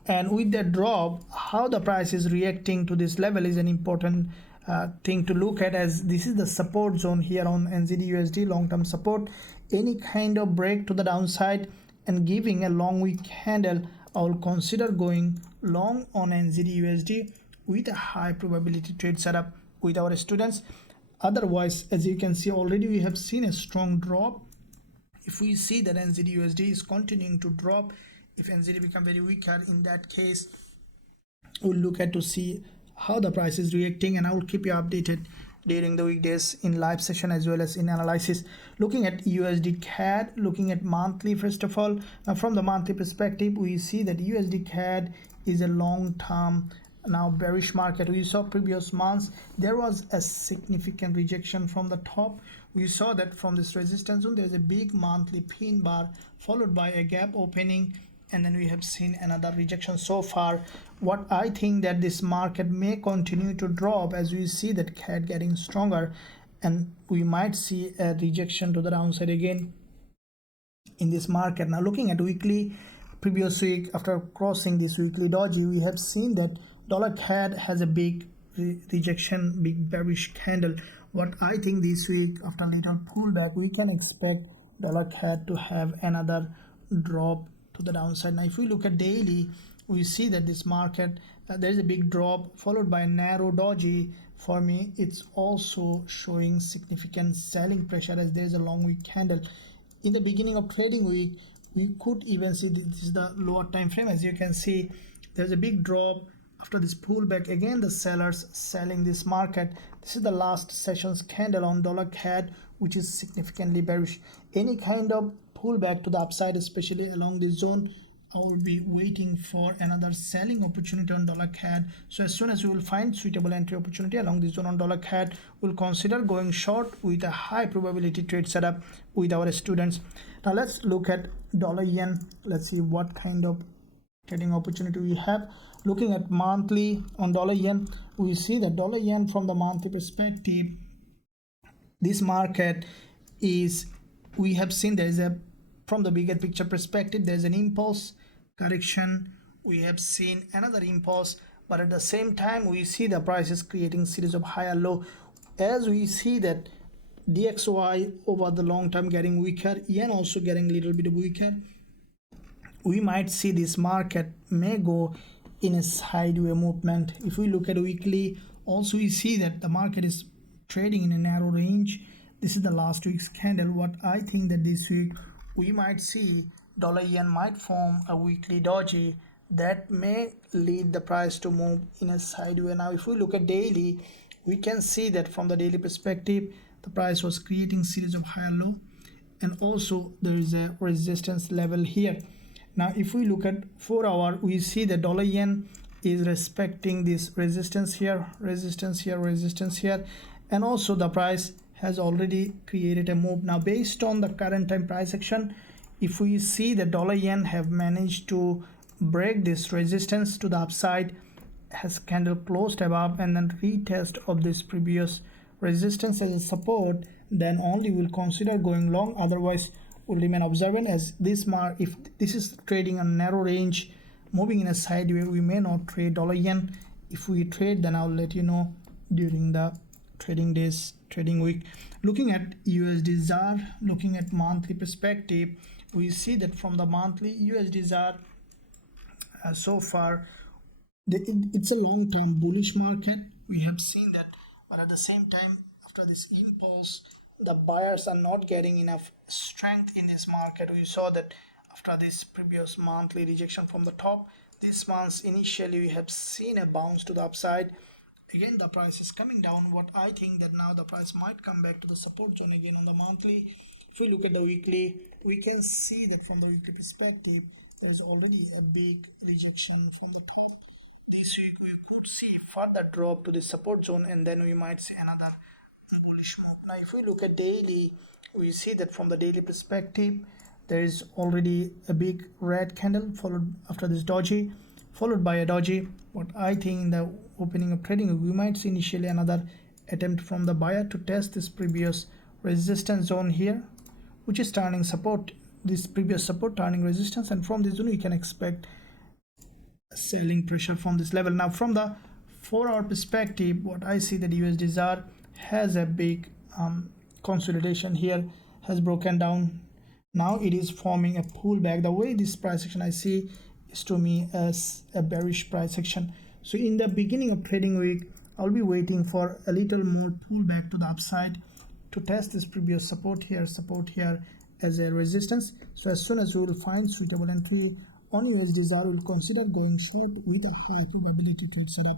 and with that drop, how the price is reacting to this level is an important thing to look at, as this is the support zone here on NZDUSD, long-term support. Any kind of break to the downside and giving a long wick candle, I will consider going long on NZDUSD with a high probability trade setup with our students. Otherwise, as you can see, already we have seen a strong drop. If we see that NZDUSD is continuing to drop, if NZD become very weaker, in that case we'll look at to see how the price is reacting, and I will keep you updated during the weekdays in live session as well as in analysis. Looking at USDCAD, looking at monthly first of all. Now from the monthly perspective, we see that USDCAD is a long-term now bearish market. We saw previous months there was a significant rejection from the top. We saw that from this resistance zone there is a big monthly pin bar followed by a gap opening, and then we have seen another rejection so far. What I think that this market may continue to drop as we see that CAD getting stronger, and we might see a rejection to the downside again in this market. Now looking at weekly, previous week after crossing this weekly doji, we have seen that dollar CAD has a big rejection, big bearish candle. What I think this week after little pullback, we can expect dollar CAD to have another drop to the downside. Now if we look at daily, we see that this market there is a big drop followed by a narrow doji. For me, it's also showing significant selling pressure as there is a long wick candle. In the beginning of trading week, we could even see this is the lower time frame. As you can see, there's a big drop. After this pullback, again the sellers selling this market. This is the last session's candle on dollar CAD, which is significantly bearish. Any kind of pullback to the upside, especially along this zone, I will be waiting for another selling opportunity on dollar CAD. So as soon as we will find suitable entry opportunity along this zone on dollar CAD, we'll consider going short with a high probability trade setup with our students. Now let's look at dollar yen. Let's see what kind of trading opportunity we have. Looking at monthly on dollar yen, we see that dollar yen from the monthly perspective, this market is, we have seen there is a, from the bigger picture perspective, there's an impulse correction. We have seen another impulse, but at the same time we see the price is creating series of higher low. As we see that DXY over the long term getting weaker, yen also getting a little bit weaker, we might see this market may go in a sideways movement. If we look at weekly, also we see that the market is trading in a narrow range. This is the last week's candle. What I think that this week we might see dollar yen might form a weekly doji that may lead the price to move in a sideways. Now if we look at daily, we can see that from the daily perspective the price was creating series of higher low, and also there is a resistance level here. Now if we look at 4 hour, we see the dollar yen is respecting this resistance here, resistance here, resistance here, and also the price has already created a move. Now based on the current time price action, if we see the dollar yen have managed to break this resistance to the upside, has candle closed above and then retest of this previous resistance as a support, then only will consider going long. Otherwise will remain observant, as this if this is trading on narrow range moving in a sideways, we may not trade dollar yen. If we trade, then I'll let you know during the trading days, trading week. Looking at USDZAR, looking at monthly perspective, we see that from the monthly USDZAR so far it's a long-term bullish market. We have seen that, but at the same time after this impulse, the buyers are not getting enough strength in this market. We saw that after this previous monthly rejection from the top, this month initially we have seen a bounce to the upside, again the price is coming down. What I think that now the price might come back to the support zone again on the monthly. If we look at the weekly, we can see that from the weekly perspective there is already a big rejection from the top. This week we could see further drop to the support zone, and then we might see another bullish move. Now if we look at daily, we see that from the daily perspective there is already a big red candle followed after this doji, followed by a doji. What I think in the opening of trading, we might see initially another attempt from the buyer to test this previous resistance zone here, which is turning support, this previous support turning resistance, and from this zone we can expect selling pressure from this level. Now from the 4-hour perspective, what I see that USDZAR has a big consolidation here, has broken down. Now it is forming a pullback. The way this price action I see is to me as a bearish price action. So in the beginning of trading week, I'll be waiting for a little more pullback to the upside to test this previous support here as a resistance. So as soon as we will find suitable entry on USDZAR, we will consider going short with a high probability trade setup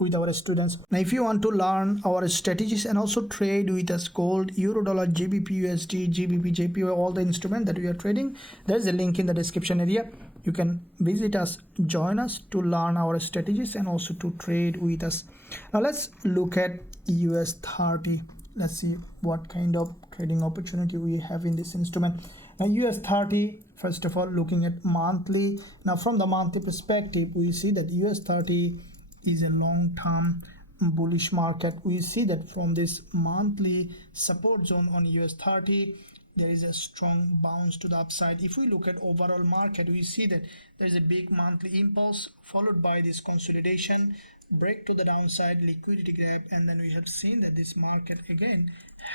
with our students. Now if you want to learn our strategies and also trade with us gold, euro, dollar, GBPUSD, GBPJPY, all the instruments that we are trading, there's a link in the description area. You can visit us, join us to learn our strategies and also to trade with us. Now let's look at US30. Let's see what kind of trading opportunity we have in this instrument. Now US30, first of all, looking at monthly. Now from the monthly perspective, we see that US30 is a long-term bullish market. We see that from this monthly support zone on US30, there is a strong bounce to the upside. If we look at overall market, we see that there is a big monthly impulse followed by this consolidation, break to the downside, liquidity grab, and then we have seen that this market again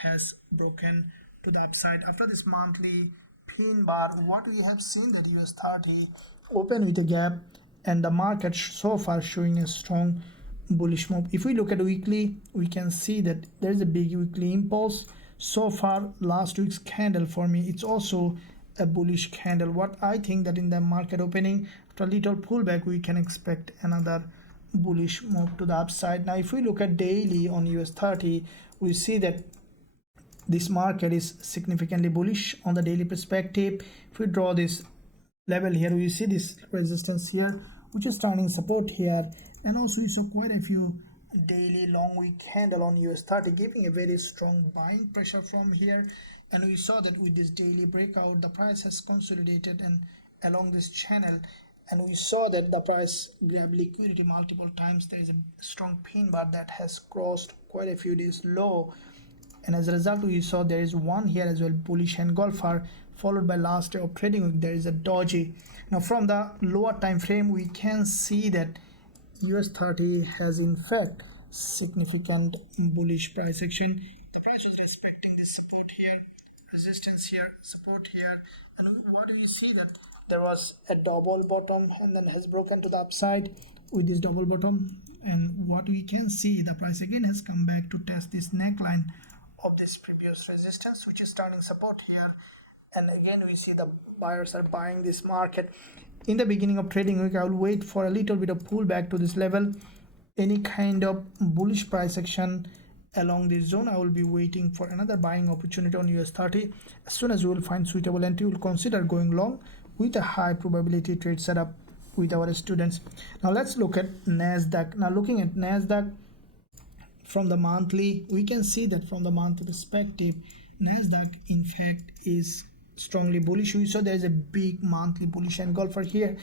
has broken to the upside. After this monthly pin bar, what we have seen that US30 open with a gap, and the market so far showing a strong bullish move. If we look at weekly, we can see that there is a big weekly impulse. So far last week's candle for me, it's also a bullish candle. What I think that in the market opening, after a little pullback, we can expect another bullish move to the upside. Now if we look at daily on US30, we see that this market is significantly bullish on the daily perspective. If we draw this level here, we see this resistance here, which is turning support here, and also we saw quite a few daily long week candle on US30 giving a very strong buying pressure from here, and we saw that with this daily breakout the price has consolidated and along this channel, and we saw that the price grabbed liquidity multiple times. There is a strong pin bar that has crossed quite a few days low, and as a result we saw there is one here as well, bullish engulfer, followed by last day of trading week there is a doji. Now from the lower time frame, we can see that US30 has in fact significant bullish price action. The price was respecting this support here, resistance here, support here, and what do we see that there was a double bottom and then has broken to the upside with this double bottom, and what we can see, the price again has come back to test this neckline of this previous resistance, which is turning support here, and again we see the buyers are buying this market. In the beginning of trading week, I will wait for a little bit of pullback to this level. Any kind of bullish price action along this zone, I will be waiting for another buying opportunity on US30. As soon as we will find suitable entry, we will consider going long with a high probability trade setup with our students. Now let's look at NZDAC. Now looking at NZDAC from the monthly, we can see that from the monthly perspective, NZDAC in fact is strongly bullish. We saw there is a big monthly bullish engulfer here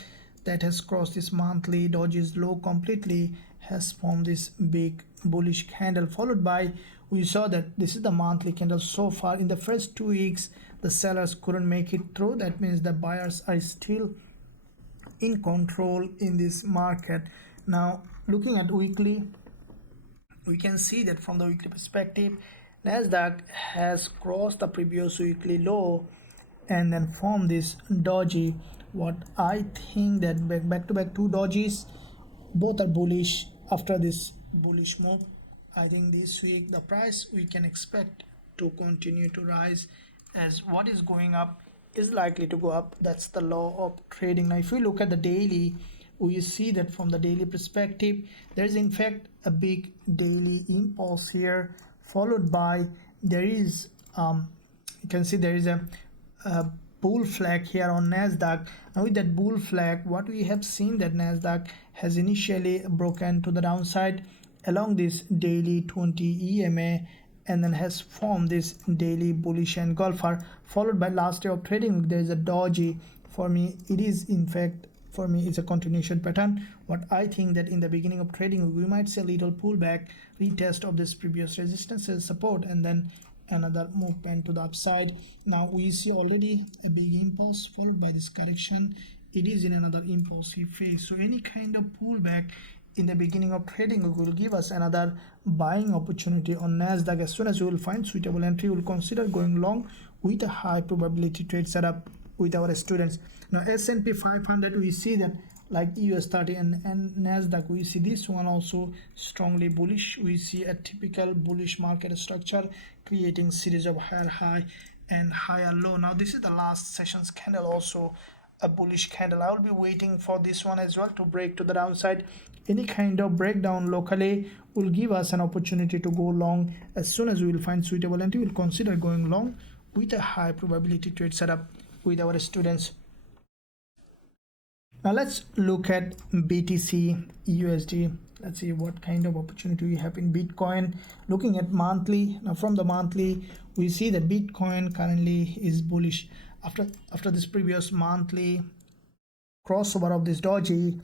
that has crossed this monthly doji's low completely, has formed this big bullish candle, followed by we saw that this is the monthly candle. So far in the first 2 weeks the sellers couldn't make it through. That means the buyers are still in control in this market. Now looking at weekly, we can see that from the weekly perspective, NASDAQ has crossed the previous weekly low and then formed this doji. What I think that back to back two dojis, both are bullish. After this bullish move, I think this week the price we can expect to continue to rise, as what is going up is likely to go up. That's the law of trading. Now if we look at the daily, we see that from the daily perspective there is in fact a big daily impulse here, followed by there is you can see there is a bull flag here on Nasdaq. Now with that bull flag, what we have seen that Nasdaq has initially broken to the downside along this daily 20 EMA and then has formed this daily bullish engulfer, followed by last day of trading there is a doji. For me it is in fact, for me it's a continuation pattern. What I think that in the beginning of trading we might see a little pullback, retest of this previous resistance and support, and then another movement to the upside. Now we see already a big impulse followed by this correction. It is in another impulsive phase, so any kind of pullback in the beginning of trading will give us another buying opportunity on Nasdaq. As soon as we will find suitable entry, we will consider going long with a high probability trade setup with our students. Now S&P 500, we see that like US30 and Nasdaq, we see this one also strongly bullish. We see a typical bullish market structure creating series of higher high and higher low. Now this is the last session's candle, also a bullish candle. I will be waiting for this one as well to break to the downside. Any kind of breakdown locally will give us an opportunity to go long. As soon as we will find suitable entry, we will consider going long with a high probability trade setup with our students. Now let's look at BTCUSD. Let's see what kind of opportunity we have in Bitcoin. Looking at monthly, now from the monthly we see that Bitcoin currently is bullish after this previous monthly crossover of this doji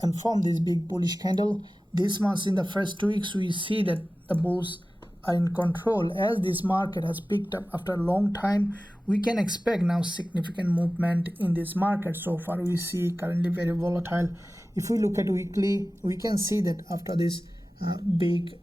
and form this big bullish candle. This month in the first 2 weeks we see that the bulls are in control. As this market has picked up after a long time, we can expect now significant movement in this market. So far we see currently very volatile. If we look at weekly, we can see that after this big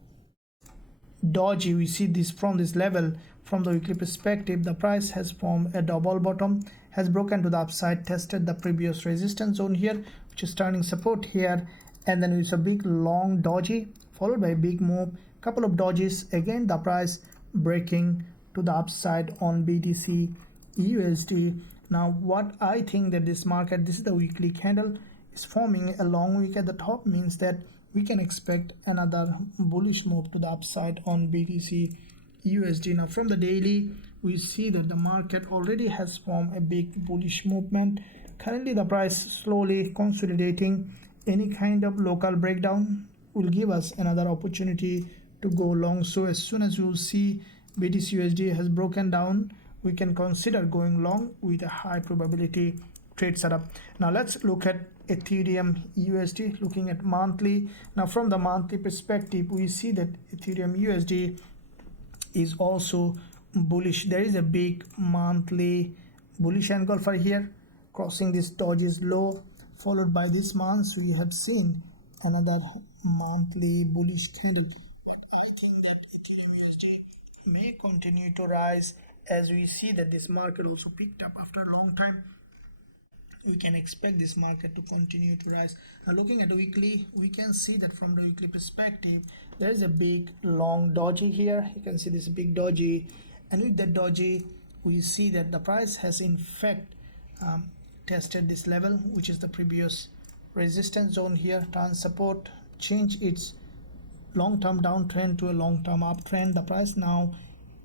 doji, we see this from this level. From the weekly perspective, the price has formed a double bottom, has broken to the upside, tested the previous resistance zone here, which is turning support here, and then it's a big long doji followed by a big move, couple of dojis, again the price breaking to the upside on BTCUSD. Now what I think that this market, this is the weekly candle, is forming a long wick at the top, means that we can expect another bullish move to the upside on BTCUSD. Now from the daily, we see that the market already has formed a big bullish movement. Currently the price slowly consolidating. Any kind of local breakdown will give us another opportunity to go long. So as soon as you will see BTCUSD has broken down, we can consider going long with a high probability trade setup. Now let's look at Ethereum USD. Looking at monthly, now from the monthly perspective we see that Ethereum USD is also bullish. There is a big monthly bullish engulfer here crossing this doji's low, followed by this month we have seen another monthly bullish candle. May continue to rise as we see that this market also picked up after a long time. We can expect this market to continue to rise. Now looking at weekly, we can see that from the weekly perspective there is a big long doji here. You can see this big doji, and with that doji we see that the price has in fact tested this level, which is the previous resistance zone here, turn support, change its long-term downtrend to a long-term uptrend. The price now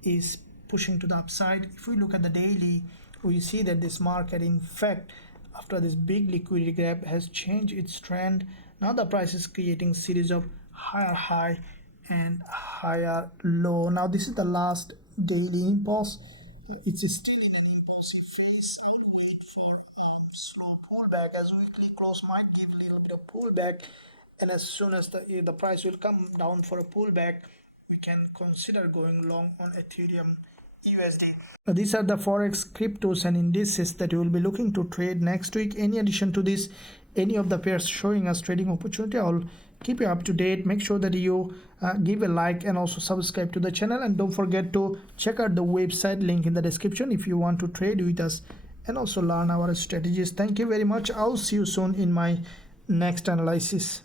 is pushing to the upside. If we look at the daily, we see that this market in fact after this big liquidity gap has changed its trend. Now the price is creating series of higher high and higher low. Now this is the last daily impulse. It's still in an impulsive phase. I'll wait for slow pullback, as weekly close might give a little bit of pullback, and as soon as the price will come down for a pullback, we can consider going long on Ethereum USD. Now these are the Forex, cryptos and indices that you will be looking to trade next week. Any addition to this, any of the pairs showing us trading opportunity, I'll keep you up to date. Make sure that you give a like and also subscribe to the channel, and don't forget to check out the website, link in the description, if you want to trade with us and also learn our strategies. Thank you very much. I'll see you soon in my next analysis.